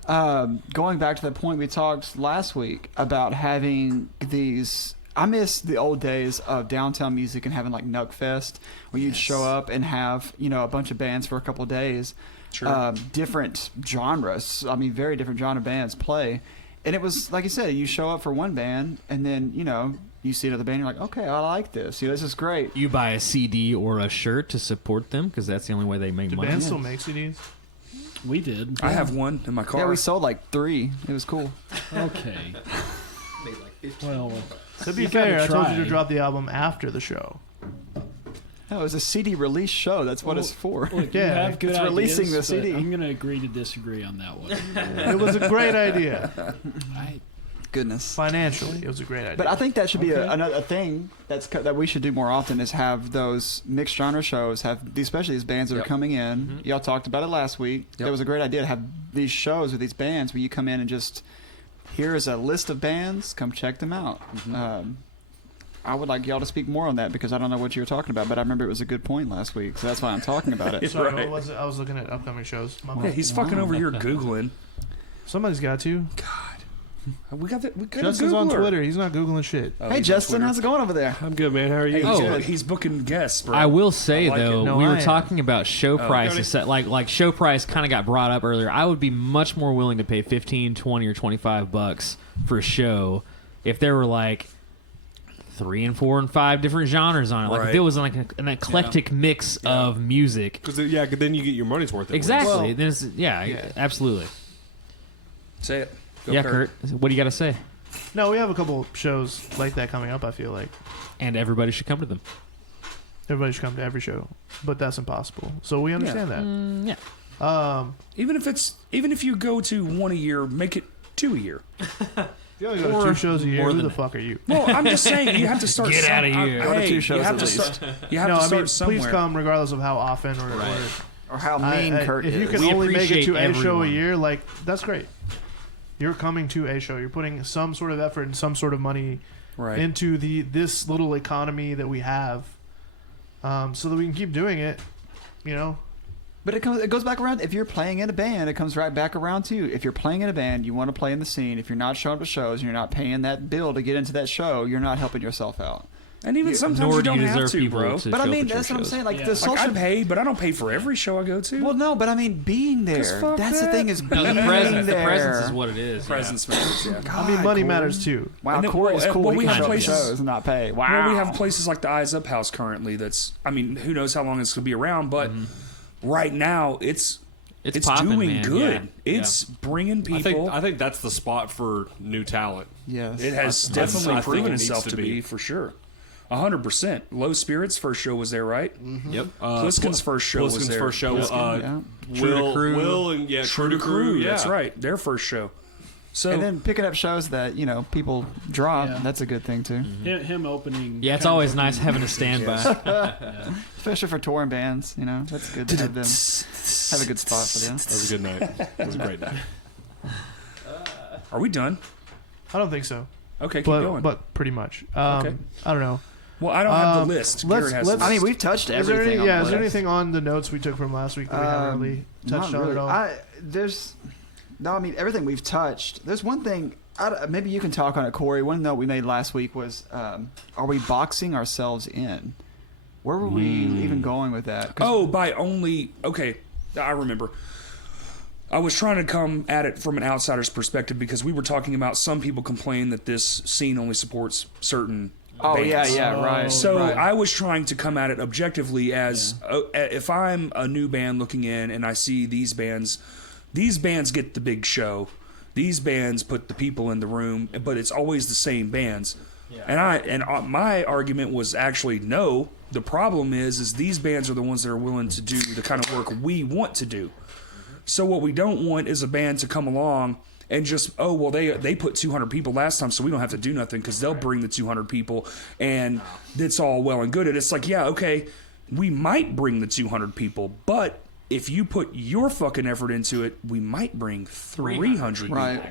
going back to the point we talked last week about having these. I miss the old days of downtown music and having like Nuck Fest, where you'd show up and have a bunch of bands for a couple of days, Sure. different genres. I mean, very different genre bands play, and it was like you said, you show up for one band and then you see another band, you're like, okay, I like this. This is great. You buy a CD or a shirt to support them because that's the only way they make Do money. bands still make CDs? We did. I have one in my car. Yeah, we sold like 3. It was cool. Okay. Well, To be You gotta fair, I told you try. to drop the album after the show. No, it was a CD release show. That's what it's for. look, Yeah, you have good it's ideas, releasing the but CD. I'm going to agree to disagree on that one. It was a great idea. Goodness. Financially, it was a great idea. But I think that should be Okay. another thing that we should do more often is have those mixed genre shows. Especially these bands that Yep. are coming in. Y'all talked about it last week. Yep. It was a great idea to have these shows with these bands where you come in and just here is a list of bands. Come check them out. I would like y'all to speak more on that because I don't know what you were talking about, but I remember it was a good point last week, so that's why I'm talking about it. Sorry, Right. what was it? I was looking at upcoming shows. My Yeah, bad. he's fucking over here Googling. Somebody's got to. We got that. We got Justin's a on Googler. Twitter. He's not Googling shit. Oh, Hey he's on Justin, Twitter. how's it going over there? I'm good, man. How are you? Hey, Oh. he's booking guests, bro. I will say I like though, it. No, we I were am. talking about show prices. Like show price kind of got brought up earlier. I would be much more willing to pay 15, 20, or $25 for a show if there were like 3 and 4 and 5 different genres on it. Like if Right. it was like an eclectic mix of music. Because then you get your money's worth. At least. Exactly. Well, Then it's, absolutely. Say it. Go, Yeah, Kurt. What do you got to say? No, we have a couple shows like that coming up. I feel like And everybody should come to them. everybody should come to every show, but that's impossible. So we understand Yeah. that. Even if you go to one a year, make it 2 a year. If you only go to Or 2 shows a year, more who than the that. fuck are you? Well, I'm just saying you have to start. Get outta here. Go to Hey, 2 shows you have at to least. start. You have No, to I start mean, somewhere. please come regardless of how often or Or how mean Kurt if is. you can We only make it to appreciate a show a everyone. year, like that's great. You're coming to a show. You're putting some sort of effort and some sort of money right. into this little economy that we have, so that we can keep doing it. But it goes back around. If you're playing in a band, it comes right back around to you. If you're playing in a band, you want to play in the scene. If you're not showing up to shows and you're not paying that bill to get into that show, you're not helping yourself out. And even sometimes Nor you do don't you have deserve to, people bro. to But I show up mean, at your that's what I'm shows. saying. Like Yeah. the Like, Like I social. pay, but I don't pay for every show I go to. Well, no, but I mean, being there. fuck That's the that. thing is No, being the presence. there. The presence is what it is. presence matters. Yeah. I mean, money matters too. Wow, And then- Corey's well, cool. well, He we can have show up to places- shows and not pay. Wow. Well, we have places like the Eyes Up House currently. That's, I mean, who knows how long it's gonna be around, but right now it's popping, doing man. good. Yeah. It's bringing I people. think that's the spot for new talent. Yes. it has I definitely think proven it needs itself to to be. be for sure. 100%. Low Spirits first show was there, right? Yep. Pliskin's first show was Pliskin's there. first show. yeah. Will and True to Crew. Yeah. That's right. Their first show. So And then picking up shows that people drop. Yeah. That's a good thing too, Him opening. Yeah, it's kind of always opening- nice having a standby. especially for touring bands. That's good to have them have a good spot for them. That was a good night. It was a great night. are we done? I don't think so, Okay, keep but going. pretty much. Okay. I don't know. well, I don't have um, the list. let's- Garrett has let's- the I mean, list. we've touched Is there everything. any, on is the there list. anything on the notes we took from last week that we haven't really touched Not on really. at all? I mean, everything we've touched. There's one thing. Maybe you can talk on it, Corey. One note we made last week was, are we boxing ourselves in? Where were we even going with that? 'Cause- Oh, by only okay, I remember. I was trying to come at it from an outsider's perspective because we were talking about some people complain that this scene only supports certain Oh, bands. yeah, right. So right. I was trying to come at it objectively as if I'm a new band looking in and I see these bands get the big show. These bands put the people in the room, but it's always the same bands. And my argument was actually no. The problem is these bands are the ones that are willing to do the kind of work we want to do. So what we don't want is a band to come along and just, they put 200 people last time, so we don't have to do nothing because they'll bring the 200 people, and it's all well and good. And it's like, yeah, okay, we might bring the 200 people, but if you put your fucking effort into it, we might bring 300 people. Right.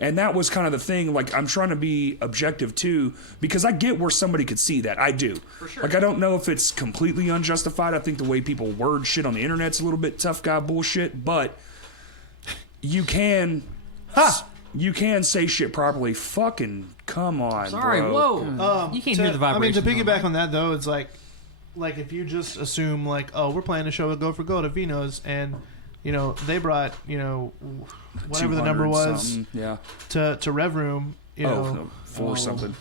And that was kind of the thing. Like, I'm trying to be objective too, because I get where somebody could see that. I do. For sure. Like, I don't know if it's completely unjustified. I think the way people word shit on the internet's a little bit tough guy bullshit, but you can say shit properly. Fucking come on, Sorry, bro. whoa. You can't hear the vibration. I mean, to piggyback on that though, it's like if you just assume like, oh, we're playing a show at Go for Gold at Vino's, and they brought whatever the number was to Rev Room, something.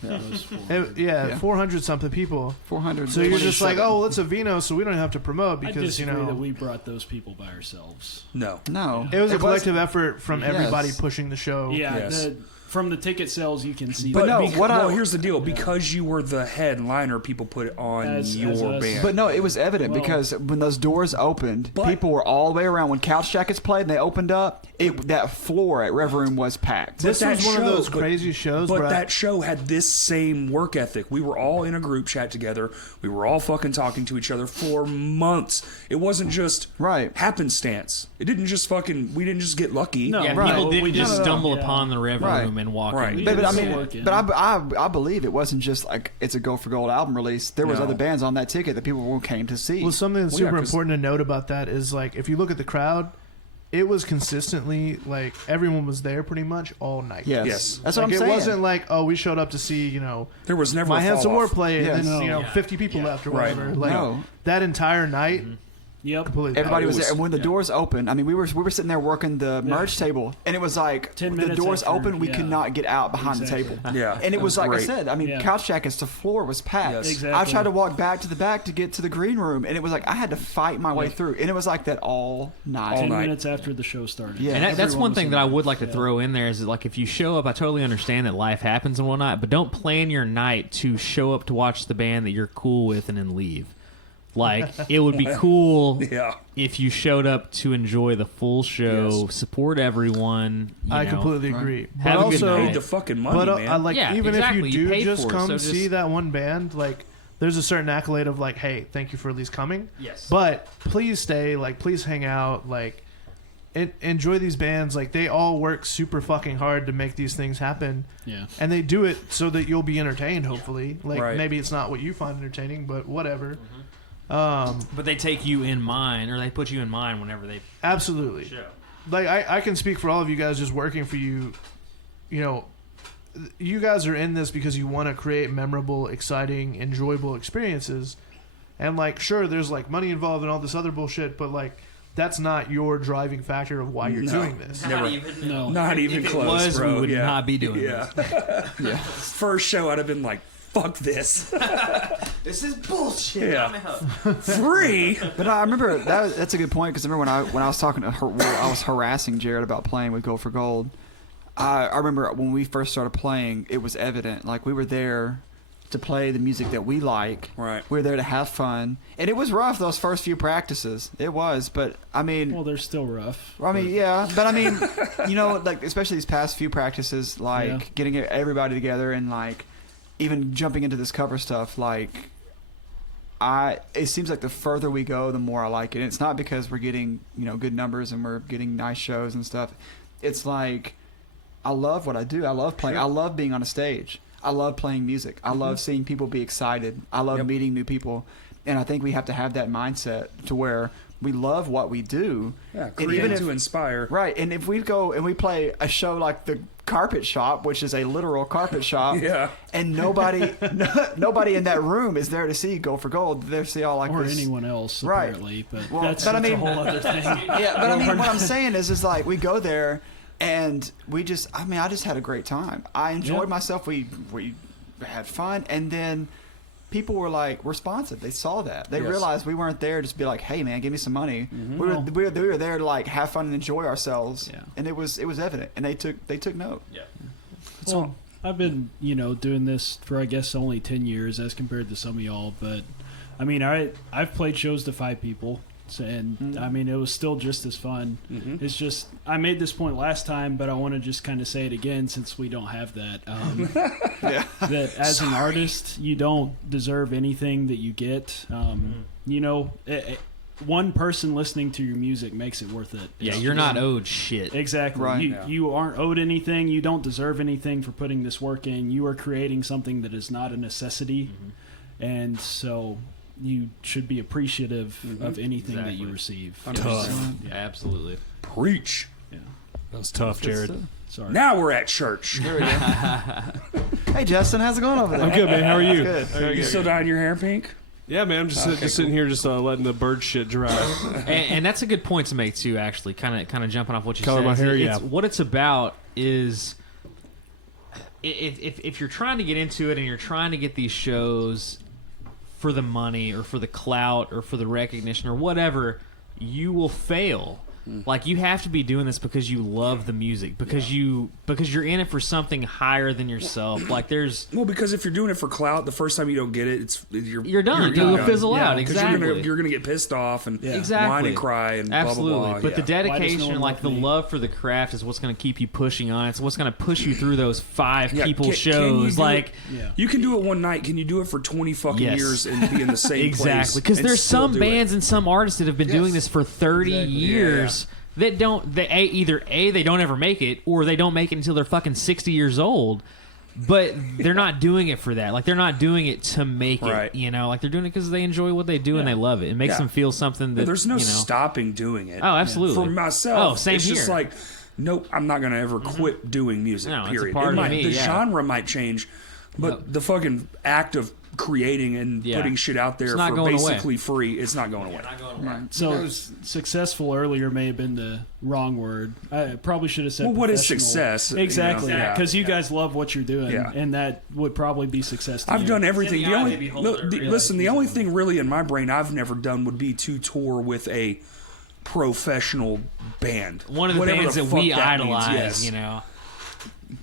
Yeah. 400 something people. 400. So you're just like, oh, well, it's a Vino, so we don't have to promote I because disagree that we brought those people by ourselves. No. it was a collective effort from everybody pushing the show. Yeah, Yes. from the ticket sales, you can see. But that. here's the deal. Because you were the headliner, people put it on As your us. band. But no, it was evident because when those doors opened, people were all the way around. When Couch Jackets played and they opened up, that floor at Rev Room was packed. This But was that one of show- those crazy shows. But where that show had this same work ethic. We were all in a group chat together. We were all fucking talking to each other for months. It wasn't just happenstance. It didn't just we didn't just get lucky. No, Yeah, right. people Well, didn't we just just- stumble yeah. upon the Rev Right. Room and walk Right. in. But I It's mean, working. but I believe it wasn't just like it's a Go for Gold album release. There was No. other bands on that ticket that people came to see. Well, something that's Well, yeah, super 'cause- important to note about that is like if you look at the crowd, it was consistently like everyone was there pretty much all night. Yes. That's what Like, I'm saying. it wasn't like, oh, we showed up to see There was never My a Hands fall of War off. play, Yes. and then No. 50 people left or Right. whatever. Like No. that entire night, Yep. completely. Everybody it was was- there, and when the doors opened, I mean, we were sitting there working the merch table, and it was like 10 the minutes doors after, opened, we yeah. could not get out behind Exactly. the table. Yeah. And it was like great. I said, I mean, Yeah. Couch Jackets, the floor was packed. Yes. Exactly. I tried to walk back to the back to get to the green room, and it was like I had to fight my way through, and it was like that all night. 10 night. minutes after the show started. Yeah. And that's Everyone one was thing in that I there. would like to Yeah. throw in there is that, like, if you show up, I totally understand that life happens and whatnot, but don't plan your night to show up to watch the band that you're cool with and then leave. Like, it would be cool Yeah. if you showed up to enjoy the full show, Yes. support everyone. I know. completely agree. But Have a good also, night. Paid the fucking money, but man. I like Yeah, even exactly. if You you do paid just for it, come so see just- that one band, like there's a certain accolade of like, hey, thank you for at least coming. Yes. But please stay, like please hang out, like enjoy these bands. Like they all work super fucking hard to make these things happen, Yeah. and they do it so that you'll be entertained. Hopefully, like Right. maybe it's not what you find entertaining, but whatever. But they take you in mind, or they put you in mind whenever they Absolutely. show. Like I can speak for all of you guys just working for you. You know, you guys are in this because you want to create memorable, exciting, enjoyable experiences. And like, sure, there's like money involved and all this other bullshit, but like, that's not your driving factor of why you're No. doing this. Never. No. Not even If it close, was, bro. we would yeah. not be doing yeah. Yeah. First show, I'd have been like, fuck this. This is bullshit. Yeah. Free? But I remember that's a good point because I remember when I was talking to her, I was harassing Jared about playing with Go for Gold. I remember when we first started playing, it was evident. Like we were there to play the music that we like. Right. We were there to have fun, and it was rough those first few practices. It was, but I mean, Well, they're still rough. I mean, yeah, but I mean, you know, like especially these past few practices, like Yeah. getting everybody together and like even jumping into this cover stuff, like it seems like the further we go, the more I like it. And it's not because we're getting, you know, good numbers and we're getting nice shows and stuff. It's like I love what I do. I love playing. I love being on a stage. I love playing music. I love seeing people be excited. I love Yep. meeting new people. And I think we have to have that mindset to where we love what we do. Yeah, And create even if- to inspire. Right, and if we go and we play a show like the Carpet Shop, which is a literal carpet shop, Yeah. and nobody in that room is there to see Go for Gold. They're see all like Or this. anyone else, Right. apparently. But Well, that's but I a mean- whole other thing. Yeah, but I mean, what I'm saying is like we go there and we just, I mean, I just had a great time. I enjoyed Yeah. myself. We had fun, and then people were like responsive. They saw that. They Yes. realized we weren't there just to be like, "Hey, man, give me some money." Mm-hmm. We were there to like have fun and enjoy ourselves, Yeah. and it was evident, and they took note. Well, I've been, doing this for I guess only 10 years as compared to some of y'all, but I mean, I've played shows to 5 people, and I mean, it was still just as fun. Mm-hmm. It's just I made this point last time, but I want to just kind of say it again since we don't have that. That as an artist, you don't deserve anything that you get. One person listening to your music makes it worth it. Yeah, It's you're just- not owed shit. Exactly. Right. You aren't owed anything. You don't deserve anything for putting this work in. You are creating something that is not a necessity, and so you should be appreciative of anything that you Exactly. receive. Tough. Yeah. Absolutely. Preach. Yeah. That was tough, Jared. Sorry. Now we're at church. Hey, Justin, how's it going over there? I'm good, man. How are you? Good. You still dyeing your hair pink? Yeah, man. I'm just sitting here, just letting the bird shit dry. And that's a good point to make too. Actually, kind of jumping off what you Color said. my hair, It's- yeah. What it's about is if you're trying to get into it and you're trying to get these shows for the money or for the clout or for the recognition or whatever, you will fail. Like, you have to be doing this because you love the music, because you're in it for something higher than yourself. Like, there's Well, because if you're doing it for clout, the first time you don't get it, you're done. You'll fizzle out. 'Cause Exactly. You're gonna get pissed off and Exactly. whine and cry and Absolutely. blah blah blah. But the yeah. dedication, one like the love me? love for the craft, is what's going to keep you pushing on. It's what's going to push you through those 5 Yeah, people can you shows. do Like, it- Yeah. you can do it one night. Can you do it for 20 fucking Yes. years and be in the same place? exactly. Because and there's still some do it? bands and some artists that have been doing this for 30 Exactly. years that don't, either they don't ever make it, or they don't make it until they're fucking 60 years old. But they're not doing it for that. Like, they're not doing it to make Right. it, Like, they're doing it because they enjoy what they do and they love it. It makes Yeah. them feel something that, There's no you know. stopping doing it. Oh, absolutely. For myself, Oh, same it's just here. like, nope, I'm not gonna ever quit doing music. No, it's a period. part It of might- me, the yeah. genre might change, but the fucking act of creating and Yeah. putting shit out there It's not for going away. basically free, it's not going away. So successful earlier may have been the wrong word. I probably should have said. Well, what is professional. success, you know? Exactly, Yeah. because you guys love what you're doing, Yeah. and that would probably be success. To I've you. done everything. It's in The the eye only of the beholder. listen, the only thing really in my brain I've never done would be to tour with a professional band. One of the Whatever bands the that fuck we that means, idolize, yes.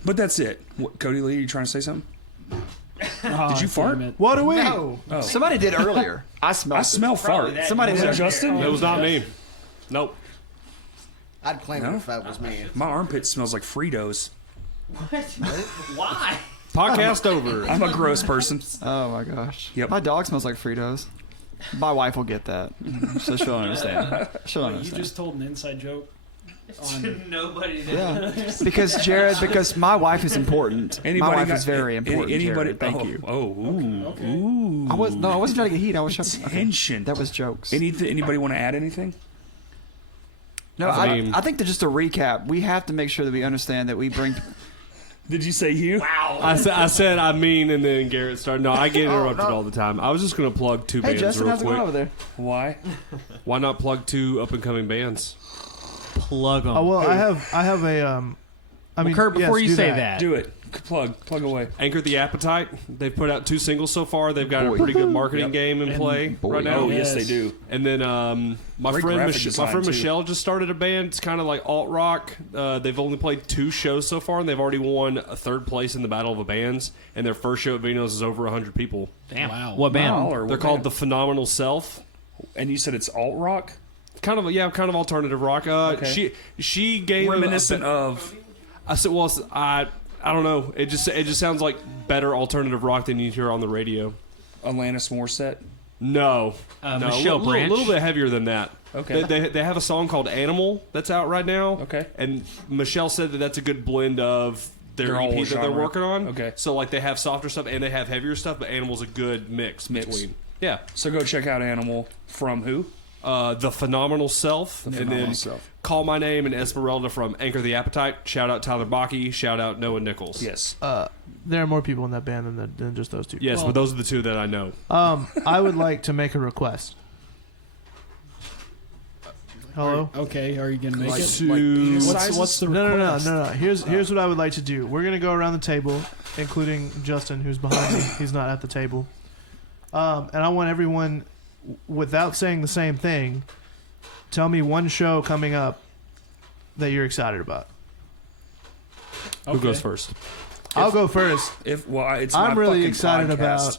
But that's it. What, Cody Lee, are you trying to say something? Did you fart? damn it. What do we? No. Somebody did earlier. I smelled I it. smell fart. Somebody Was did. it Justin? It was not me. Nope. I'd claim No? it if that was me. My armpit smells like Fritos. Why? Podcast over. I'm a gross person. Oh my gosh. Yep. My dog smells like Fritos. My wife will get that, so she'll understand. She'll You understand. just told an inside joke. Nobody did. Yeah, because Jared, because my wife is important. my wife got- is very important. Anybody? Jared. Thank oh, you. Oh, ooh, ooh. I wasn't trying to get heat. I was trying. Tension. That was jokes. Anybody want to add anything? No, I mean- I think that just to recap, we have to make sure that we understand that we bring. Did you say you? I said I mean, and then Garrett started. No, I get interrupted all the time. I was just gonna plug 2 Hey bands Justin, real how's it going quick. over there? Why? Why not plug 2 up and coming bands? Plug them. Oh well, I have a I mean, Kurt, before yes, you do say that. that, Do it. Plug away. Anchor the Appetite. They've put out 2 singles so far. They've got a pretty good marketing game in play right now. Oh, yes, they Yes. do. And then my Great friend graphic design, too. Michelle just started a band. It's kind of like alt rock. They've only played 2 shows so far, and they've already won a 3rd place in the Battle of the Bands. And their first show at Vino's is over 100 people. damn. Wow. What band? Wow, or They're what called band? The Phenomenal Self. And you said it's alt rock, Kind of alternative rock. She gave reminiscent of. I said, well, I don't know. It just sounds like better alternative rock than you hear on the radio. Alanis Morissette. No, no, Michelle a Branch? little bit heavier than that. Okay. They have a song called Animal that's out right now. Okay. And Michelle said that that's a good blend of their Their whole EP that they're genre. working on. Okay. So like they have softer stuff and they have heavier stuff, but Animal's a good mix. between. Yeah. So go check out Animal from who? The Phenomenal Self, and Phenomenal then Self. Call My Name and Esmeralda from Anchor the Appetite. Shout out Tyler Baki. Shout out Noah Nichols. Yes. There are more people in that band than just those two. Yes, but those are the 2 that I know. I would like to make a request. Hello. Okay, are you gonna make it? What's the No. request? Here's what I would like to do. We're gonna go around the table, including Justin, who's behind me. He's not at the table. And I want everyone, without saying the same thing, tell me one show coming up that you're excited about. Who goes first? I'll go first. It's I'm my really fucking excited podcast. about.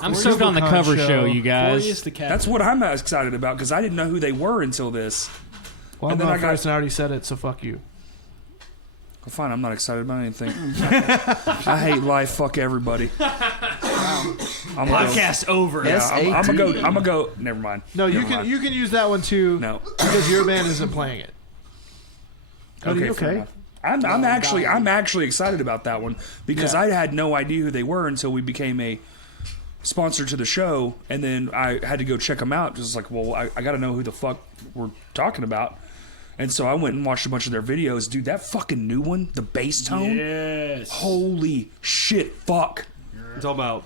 I'm stoked on the cover show, you Corey guys. is the captain. That's what I'm excited about because I didn't know who they were until this. Well, I'm And then going I got- first, and I already said it, so fuck you. Well, fine, I'm not excited about anything. I hate life. Fuck everybody. I'm gonna Podcast over. go. Yeah, I'm gonna go. I'm gonna go. Never mind. No, you Never can mind. you can use that one too. No. Because your band isn't playing it. Okay. Fair enough. I'm actually excited about that one because Yeah. I had no idea who they were until we became a sponsor to the show, and then I had to go check them out. Just like, well, I got to know who the fuck we're talking about. And so I went and watched a bunch of their videos. Dude, that fucking new one, the bass tone. Yes. Holy shit, fuck. I'm talking about.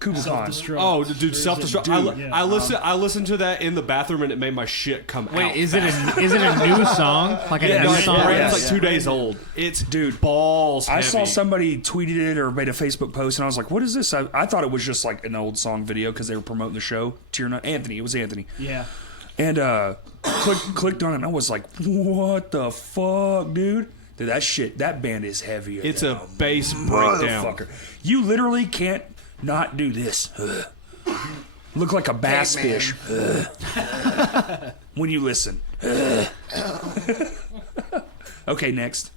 Kublai Khan. Self-destruct. Oh, dude, self-destruct. Dude. I listened to that in the bathroom and it made my shit come out. Wait, is it a new song? Like a Yeah, new no, song? yeah, It's like 2 days old. It's Dude, balls. I saw heavy. somebody tweeted it or made a Facebook post, and I was like, what is this? I thought it was just like an old song video because they were promoting the show. Tear Nut. Anthony. It was Anthony. Yeah. And clicked on it, and I was like, what the fuck, dude? Dude, that band is heavier. It's than a bass breakdown. motherfucker. You literally can't not do this. Look like a bass Caveman. fish when you listen. Okay, next.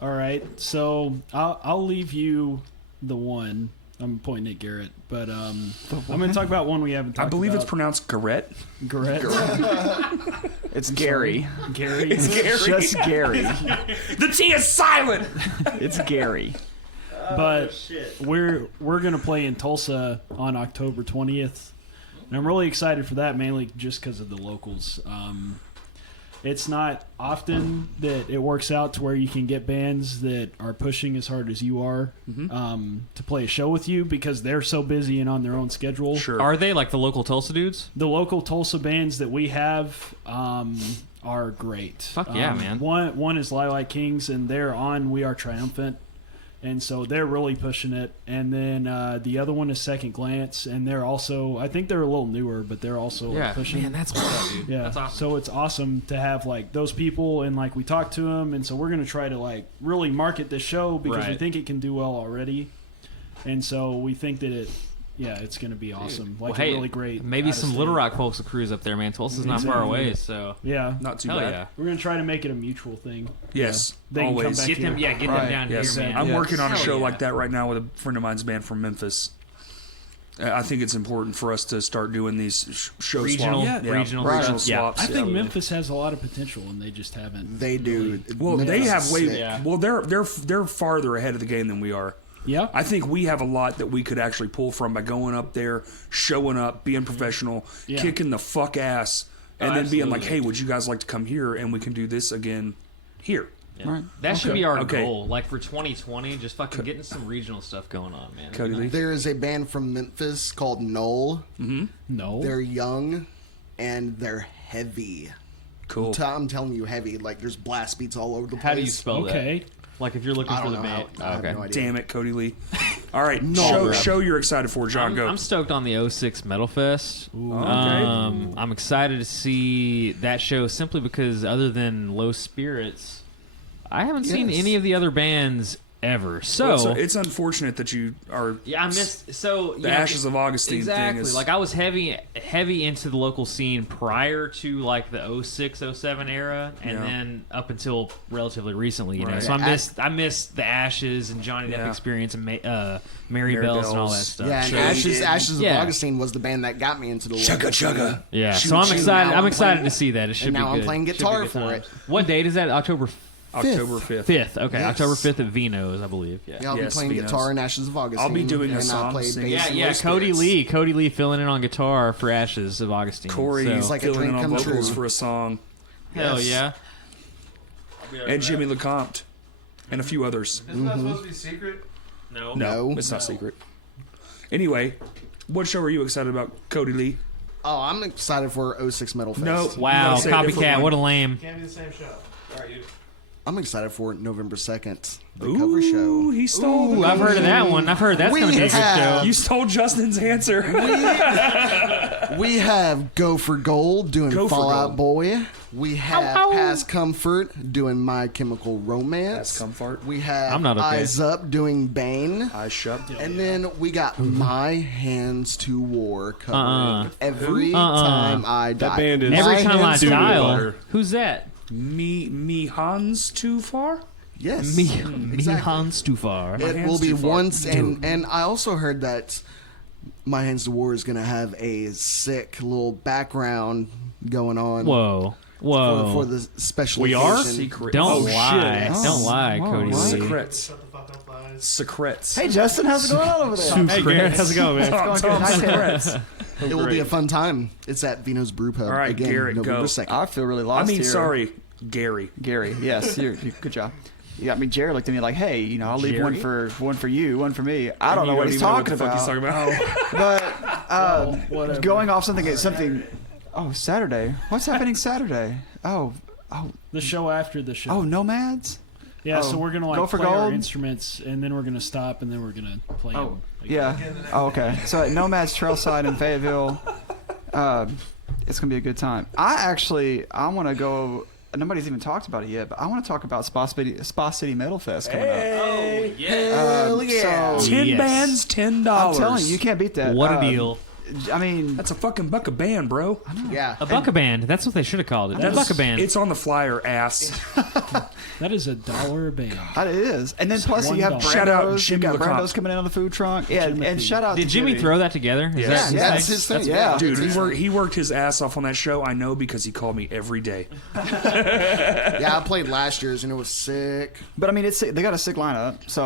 All right. So I'll leave you the one. I'm pointing at Garrett, but I'm going to talk about one we haven't talked I about. believe it's pronounced Garrett. Garrett. It's Gary. Gary. It's just Gary. The T is silent. It's Gary. But we're gonna play in Tulsa on October 20th, and I'm really excited for that, mainly just because of the locals. It's not often that it works out to where you can get bands that are pushing as hard as you are to play a show with you because they're so busy and on their own schedule. Sure. Are they like the local Tulsa dudes? The local Tulsa bands that we have are great. Fuck yeah, man. One is Lilac Kings, and they're on We Are Triumphant, and so they're really pushing it. And then the other one is Second Glance, and they're also, I think they're a little newer, but they're also like, pushing. Man, that's what's up, dude. Yeah, That's awesome. so it's awesome to have like those people, and like we talk to them, and so we're gonna try to like really market this show because we Right. think it can do well already, and so we think that it's gonna be awesome, like Well, hey, really great. maybe some out-of-state. Little Rock folks will cruise up there, man. Tulsa's not far Exactly. away, so Yeah, Not too hell bad. yeah. we're gonna try to make it a mutual thing. Yes, They can come always. back Get them, here. get Right. them down Yes, here, man. I'm working on a Hell show yeah. like that right now with a friend of mine's band from Memphis. I think it's important for us to start doing these show Regional- swaps. regional regional stuff. Yeah. swaps. I think yeah. Memphis has a lot of potential, and they just haven't. They do. Well, they Memphis have is way. sick. Yeah. Well, they're farther ahead of the game than we are. Yeah, I think we have a lot that we could actually pull from by going up there, showing up, being professional, Yeah. kicking the fuck ass, and Oh, then being like, absolutely. "Hey, would you guys like to come here and we can do this again here?" Yeah. That should be our Okay. goal. Like for 2020, just fucking getting some regional stuff going on, man. Cody Lee. There is a band from Memphis called Knoll. no, They're young and they're heavy. Cool. I'm telling you, heavy. Like there's blast beats all over the place. How do you spell that? okay. Like if you're looking I for don't the know band. how. I have no idea. Damn it, Cody Lee. All right, No. show you're excited for, John. I'm, Go. I'm stoked on the 06 Metal Fest. okay. I'm excited to see that show simply because other than Low Spirits, I haven't seen Yes. any of the other bands ever. So Well, it's unfortunate that you are yeah, I missed. So the Ashes of Augustine exactly. thing. Is, Like I was heavy into the local scene prior to like the 06, 07 era, and Yeah. then up until relatively recently. You know, Right. so I missed the Ashes and Johnny Depp Yeah. experience and Mary Bells and all that Bells. stuff. Yeah, and Sure. Ashes of Yeah. Augustine was the band that got me into the chugga local scene. chugga. Yeah, Shoot, so I'm shoot. excited. Now I'm I'm excited playing- to see that. It should and be now I'm good. playing Should be guitar good for times. it. What date is that? October October 5th. 5th. Okay, Yes. October 5th at Vino's, I believe. Yeah. Yeah, I'll Yes, be playing Venus. guitar in Ashes of Augustine. I'll be doing a and song, I play singing. bass Yeah, and yeah. Low Cody Spirits. Lee filling in on guitar for Ashes of Augustine. Corey So, is like a filling in dream on come vocals true. for a song, hell Yes. yeah. and Jimmy LeCompte, and a few others. Isn't that supposed to be secret? No. No, No. it's not secret. Anyway, what show are you excited about, Cody Lee? Oh, I'm excited for 06 Metal Fest. No. Wow, You gotta say a different copycat. one. What a lame. Can't be the same show. I'm excited for November 2nd, the Ooh, cover show. he stole. Ooh, I've heard of that one. I've heard that's We going to be a good show. have- You stole Justin's answer. We have Go for Gold doing Go for Fall Out Gold. Boy. We have Past Comfort doing My Chemical Romance. Past Comfort. We have I'm not okay. Eyes Up doing Bane. I shut. And then we got My Hands to War covering Every Uh-uh. Time I Die. That band is Every My time I Hands to dial, Butter. who's that? Me Hans too far. Yes. Me exactly. Hans too far. It Hands will be Too Far. once, and I also heard that My Hands to War is going to have a sick little background going on. Whoa. Whoa. For the special We are? occasion. Secret. Don't Oh, lie. shit. Don't lie, Oh, Cody. what? Lee. Secrets. Secrets. Hey, Justin, how's it going on over there? Hey, Garrett, how's it going, man? Oh, It's going good. Hi, Taylor. Secrets. It will be a fun time. It's at Vino's Brew Pub. All right, again, Garrett, November go. 2nd. I feel really I lost mean, here. sorry, Gary. Gary. Yes, good job. Yeah, I mean, Jerry looked at me like, "Hey, I'll leave one for you, one for me." I don't know what he's talking about. He's talking about. But going off something. Oh, Saturday. What's happening Saturday? Oh, The show after the show. oh, Nomads. yeah. So oh, we're gonna Go for play our Gold? instruments, and then we're gonna stop, and then we're gonna play. Oh, them. Like, yeah. Oh, okay. So at Nomads Trailside in Fayetteville, it's gonna be a good time. I want to go. Nobody's even talked about it yet, but I want to talk about Spa City Metal Fest coming up. Hell yeah. So, 10 Yes. bands, $10. I'm telling you, you can't beat that. What a deal. I mean, That's a fucking buck a band, bro. Yeah. A bucka band. That's what they should have called it. A That's- bucka band. It's on the flyer, ass. That is $1 a band. it is. And then plus you have $1. Shout out Brando's. You Jimmy got LeCompte. Brando's coming in on the food trunk. Yeah, and shout out Did to Jimmy throw that together? Is Yes. that Yeah, his that's thing? his thing. yeah. Dude, he worked his ass off on that show. I know because he called me every day. Yeah, I played last year's and it was sick. But I mean, they got a sick lineup. So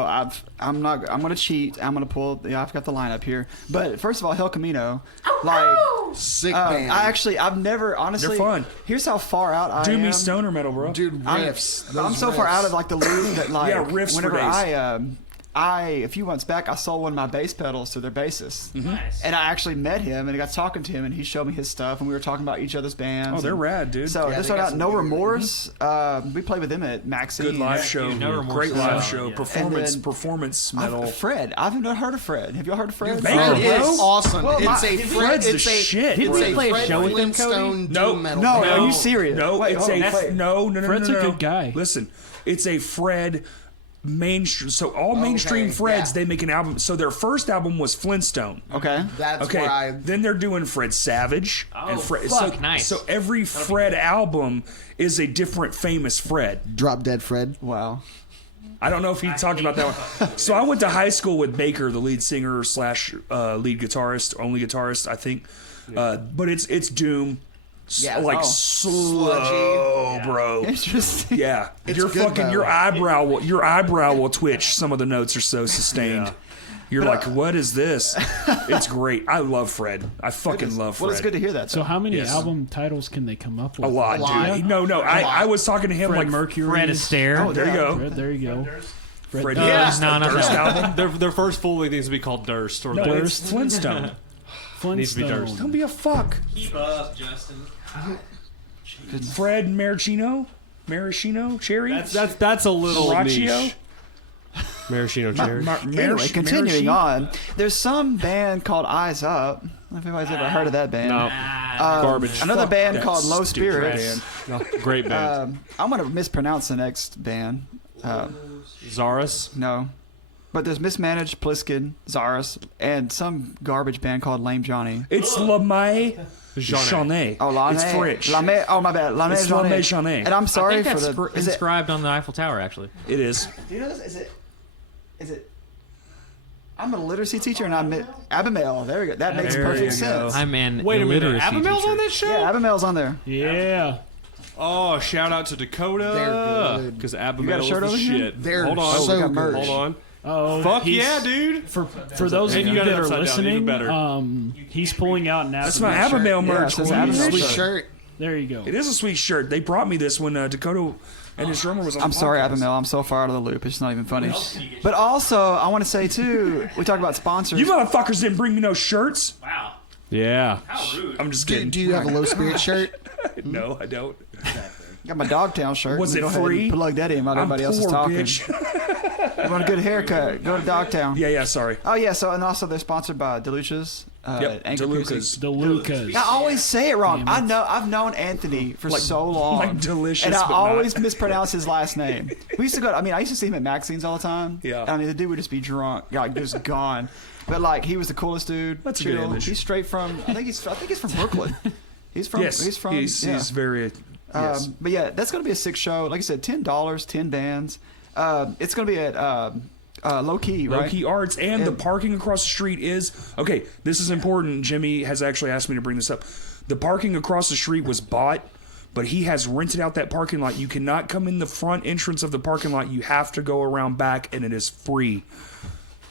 I'm gonna cheat. I'm gonna pull. Yeah, I've got the lineup here. But first of all, El Camino, like Sick band. I've never honestly. They're fun. Here's how far out I Do am. me stoner metal, bro. Dude, riffs. I'm Those so far riffs. out of like the loop that like Yeah, riffs for whenever days. I a few months back I sold one of my bass pedals to their bassist, Nice. and I actually met him and I got talking to him and he showed me his stuff and we were talking about each other's bands. Oh, they're and- rad, dude. So Yeah, this they got out some No good- Remorse. We played with them at Maxine. Good live show. No Remorse Great is live solid, show. yeah. Performance, And then- performance metal. Fred. I've not heard of Fred. Have y'all heard of Fred? Baker, Fred bro. is awesome. Well, it's a Fred's the it's a, shit. Didn't It's we a play a Fred show with them, Cody? Flintstone No. doom metal. No, band. are you serious? No, Wait, it's hold on, a wait. no. Fred's a no. good guy. Listen, it's a Fred mainstream. So all mainstream Okay, Freds, yeah. they make an album. So their first album was Flintstone. Okay. That's Okay, where I. then they're doing Fred Savage and Fred. fuck, so, nice. so every Fred album is a different famous Fred. Drop Dead Fred. Wow. I don't know if he talked about that one. So I went to high school with Baker, the lead singer slash lead guitarist, only guitarist, I think. But it's doom, Yeah. like Oh. slow, bro. Interesting. Yeah, your good, fucking though. your eyebrow will twitch. Some of the notes are so sustained. You're like, what is this? It's great. I love Fred. I fucking love Fred. Well, it's good to hear that. So how many Yes. album titles can they come up with? A lot, lot. dude. No. I was talking to him Fred like Mercury. Fred Astaire. Oh, there you go. Fred, there you go. Fred. No, Durst, no, the not Durst that one. album. Their first full length needs to be called Durst or No, Durst. it's Flintstone. Needs to be Flintstone. Durst. Don't be a fuck. Keep up, Justin. Fred Maraschino, Cherry. That's a little Maracchio? niche. Maraschino cherry. Anyway, continuing on, there's some band called Eyes Up. I don't know if anybody's ever heard of that band. No, garbage. Another Fuck band that called Low stupid Spirits. band. No, great band. I'm gonna mispronounce the next band. Zaris. No, but there's Mismanaged, Pliskin, Zaris, and some garbage band called Lame Johnny. It's LeMay Jeannet. Jeannet. Oh, Lame. It's French. Lame. Oh, my bad. Lame It's Johnny. Lame Johnny. And I'm sorry I think for that's the. Is it? inscribed on the Eiffel Tower, actually. It is. Do you know this? Is it? I'm a literacy teacher, and I'm Abimail. There we go. That makes There perfect you go. sense. I'm an Wait a minute. illiteracy Abimail's teacher. on that show? Yeah, Abimail's on there. Yeah. Oh, shout out to Dakota. They're good. Because You got a Abimail shirt is the over here? shit. They're Hold on. so we got good. merch. Hold on. Oh, Fuck he's- yeah, dude. For those of And you you got it that are upside down, listening, even better. he's pulling out an That's my Abimail shirt. Abimail Yeah, merch. it says Will you Abimail speak- Sweet shirt. There you go. It is a sweet shirt. They brought me this when Dakota and his drummer was on I'm the sorry, podcast. Abimail. I'm so far out of the loop. It's not even funny. But also, I want to say too. We talk about sponsors. You motherfuckers didn't bring me no shirts. Wow. Yeah. How rude. I'm just Do, kidding. do you have a Low Spirit shirt? No, I don't. got my Dogtown shirt. Was Let me it go ahead and free? plug that in while I'm everybody else is poor, talking. bitch. You want a good haircut? Go to Dogtown. Yeah, sorry. Oh yeah. So and also they're sponsored by Delucha's. Yep, Anchor DeLuca's. Piercing. DeLucas. I always say it wrong. Damn it. I've known Anthony for so long, like delicious, and I but always not. mispronounce his last name. We used to go. I used to see him at Maxine's all the time. Yeah. I mean, the dude would just be drunk, like just gone. But like, he was the coolest dude. That's a good chill. image. He's straight from. I think he's from Brooklyn. He's from. Yes, He's from. he's yeah. very. Yes. But yeah, that's gonna be a sick show. Like I said, $10, 10 bands. It's gonna be at Low Key, right? Low Key Arts, and the And- parking across the street is okay. This is important. Jimmy has actually asked me to bring this up. The parking across the street was bought, but he has rented out that parking lot. You cannot come in the front entrance of the parking lot. You have to go around back, and it is free.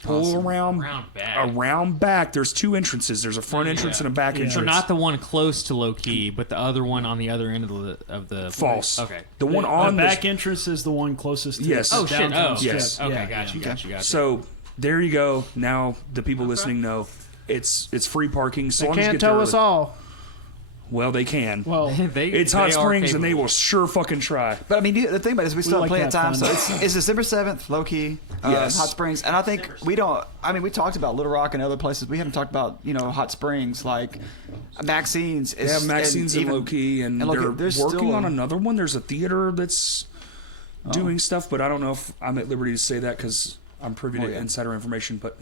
Pull around back. There's two entrances. There's a front entrance and a back entrance. So not the one close to Low Key, but the other one on the other end of the false. Okay. The one on the back entrance is the one closest to Yes. Oh shit. downtown Oh strip. yes. Okay. Yeah, Gotcha. Gotcha. So there you go. Now the people listening know it's free parking. So They long as you can't get there tow us early. all. Well, they can. Well, It's Hot Springs, and they will sure fucking try. But I mean, the thing about it is we still have like plenty of that time. fun. So it's December 7th, Low Key, Yes. Hot Springs, and I think we don't. I mean, we talked about Little Rock and other places. We haven't talked about Hot Springs like Maxine's. They have Maxine's and Low Key, and Low Key, they're there's working still on another one. There's a theater that's doing stuff, but I don't know if I'm at liberty to say that because I'm privy to yeah. insider information. But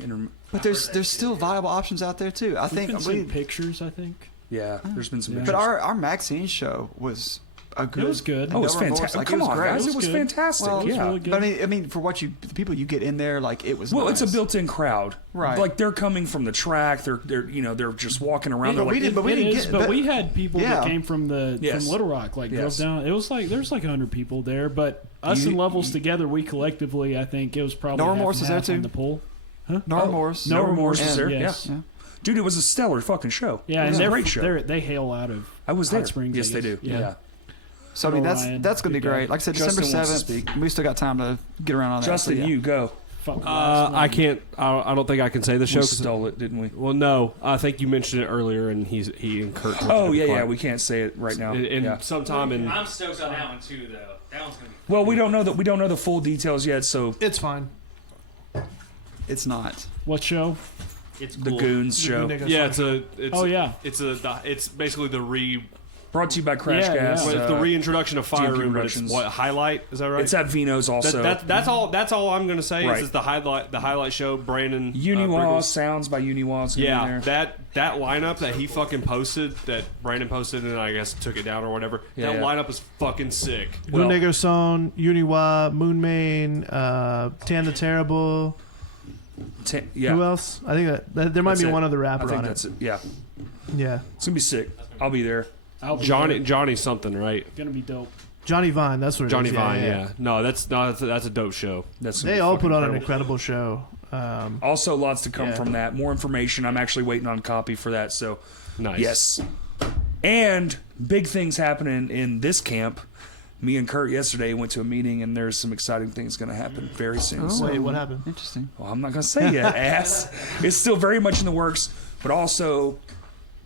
But there's still viable options out there too. I we've think been seeing pictures, I think. yeah, there's been some. Yeah. pictures. But our Maxine show was a good. was good. Oh, it was no remorse. fantastic! Like, Come it was on, great. guys, It it was was good. fantastic. Well, it was yeah. really good. But I mean, for the people you get in there, like it was. Well, nice. it's a built-in crowd, Right. Like they're coming from the track. They're just walking around. Yeah, They're but we like, did- but we It didn't is, get- but but- we had people Yeah. that came from Yes. from Little Rock, like Yes. drove down. It was like there's like 100 people there, but us and Levels together, we collectively, I think it was probably No half Remorse and was there half on too? the pool. No remorse. No Remorse was And- there. yes. Yeah. Yeah. Dude, it was a stellar fucking show. Yeah, it and was a they're great show. they hail out of I was Hot there. Springs, I Yes, they guess. do. Yeah. Yeah. So I mean, Ryan, that's gonna be good guy. great. Like I said, Justin December wants to 7th. speak. We still got time to get around on that. Justin, so, yeah. you go. Fuck the last I one. can't. I don't think I can say the show. We 'cause- stole it, didn't we? well, no. I think you mentioned it earlier, and he and Kurt. told you Oh to be yeah, yeah. quiet. We can't say it right now. And yeah. sometime in I'm stoked on that one too, though. That one's gonna be. Well, we don't know the full details yet. So It's fine. It's not. What show? It's the cool. Goons show, yeah, it's Oh yeah, it's basically the brought to you by Crash Yeah, Cast. yeah. the reintroduction of Fire DMP Room. But it's Productions. what highlight is that right? It's at Vino's also. That's all. That's all I'm gonna say. Right. Is the highlight show. Brandon Uniwa Briggles. Sounds by Uniwa's gonna be Yeah, there. that lineup that he fucking posted, that Brandon posted, and I guess took it down or whatever. Yeah, that yeah. lineup is fucking sick. Well- Moon Son, Uniwa, Moonmain, Tan the Terrible. Yeah, Who else? I think that there might That's be it. one other I rapper think on that's it. it. Yeah, Yeah, it's gonna be sick. I'll be there. I'll be Johnny there. Johnny something, right? Gonna be dope. Johnny Vine. That's what it Johnny is. Vine, yeah. No, that's a dope show. That's gonna They be all fucking put on an incredible. incredible show. Also, lots to come Yeah. from that. More information. I'm actually waiting on copy for that. So, Nice. yes. And big things happening in this camp. Me and Kurt yesterday went to a meeting, and there's some exciting things going to happen very soon. So, Wait, what happened? Interesting. well, I'm not going to say yet, ass. It's still very much in the works, but also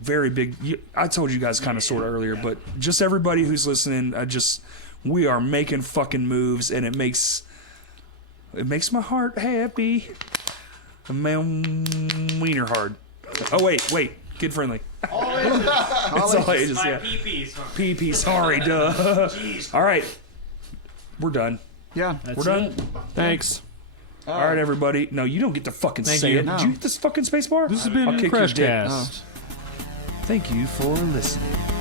very big. I told you guys kind of sort of earlier, but just everybody who's listening, we are making fucking moves, and it makes my heart happy. Man, wiener hard. Oh wait, kid friendly. It's all ages, My yeah. PP. PP, sorry, duh. All right, we're done. Yeah. That's We're done. it. Thanks. All right, everybody. No, you don't get to fucking say it. No. Did you hit this fucking space bar? This has been I'll kick your dick. Crashcast. Thank you for listening.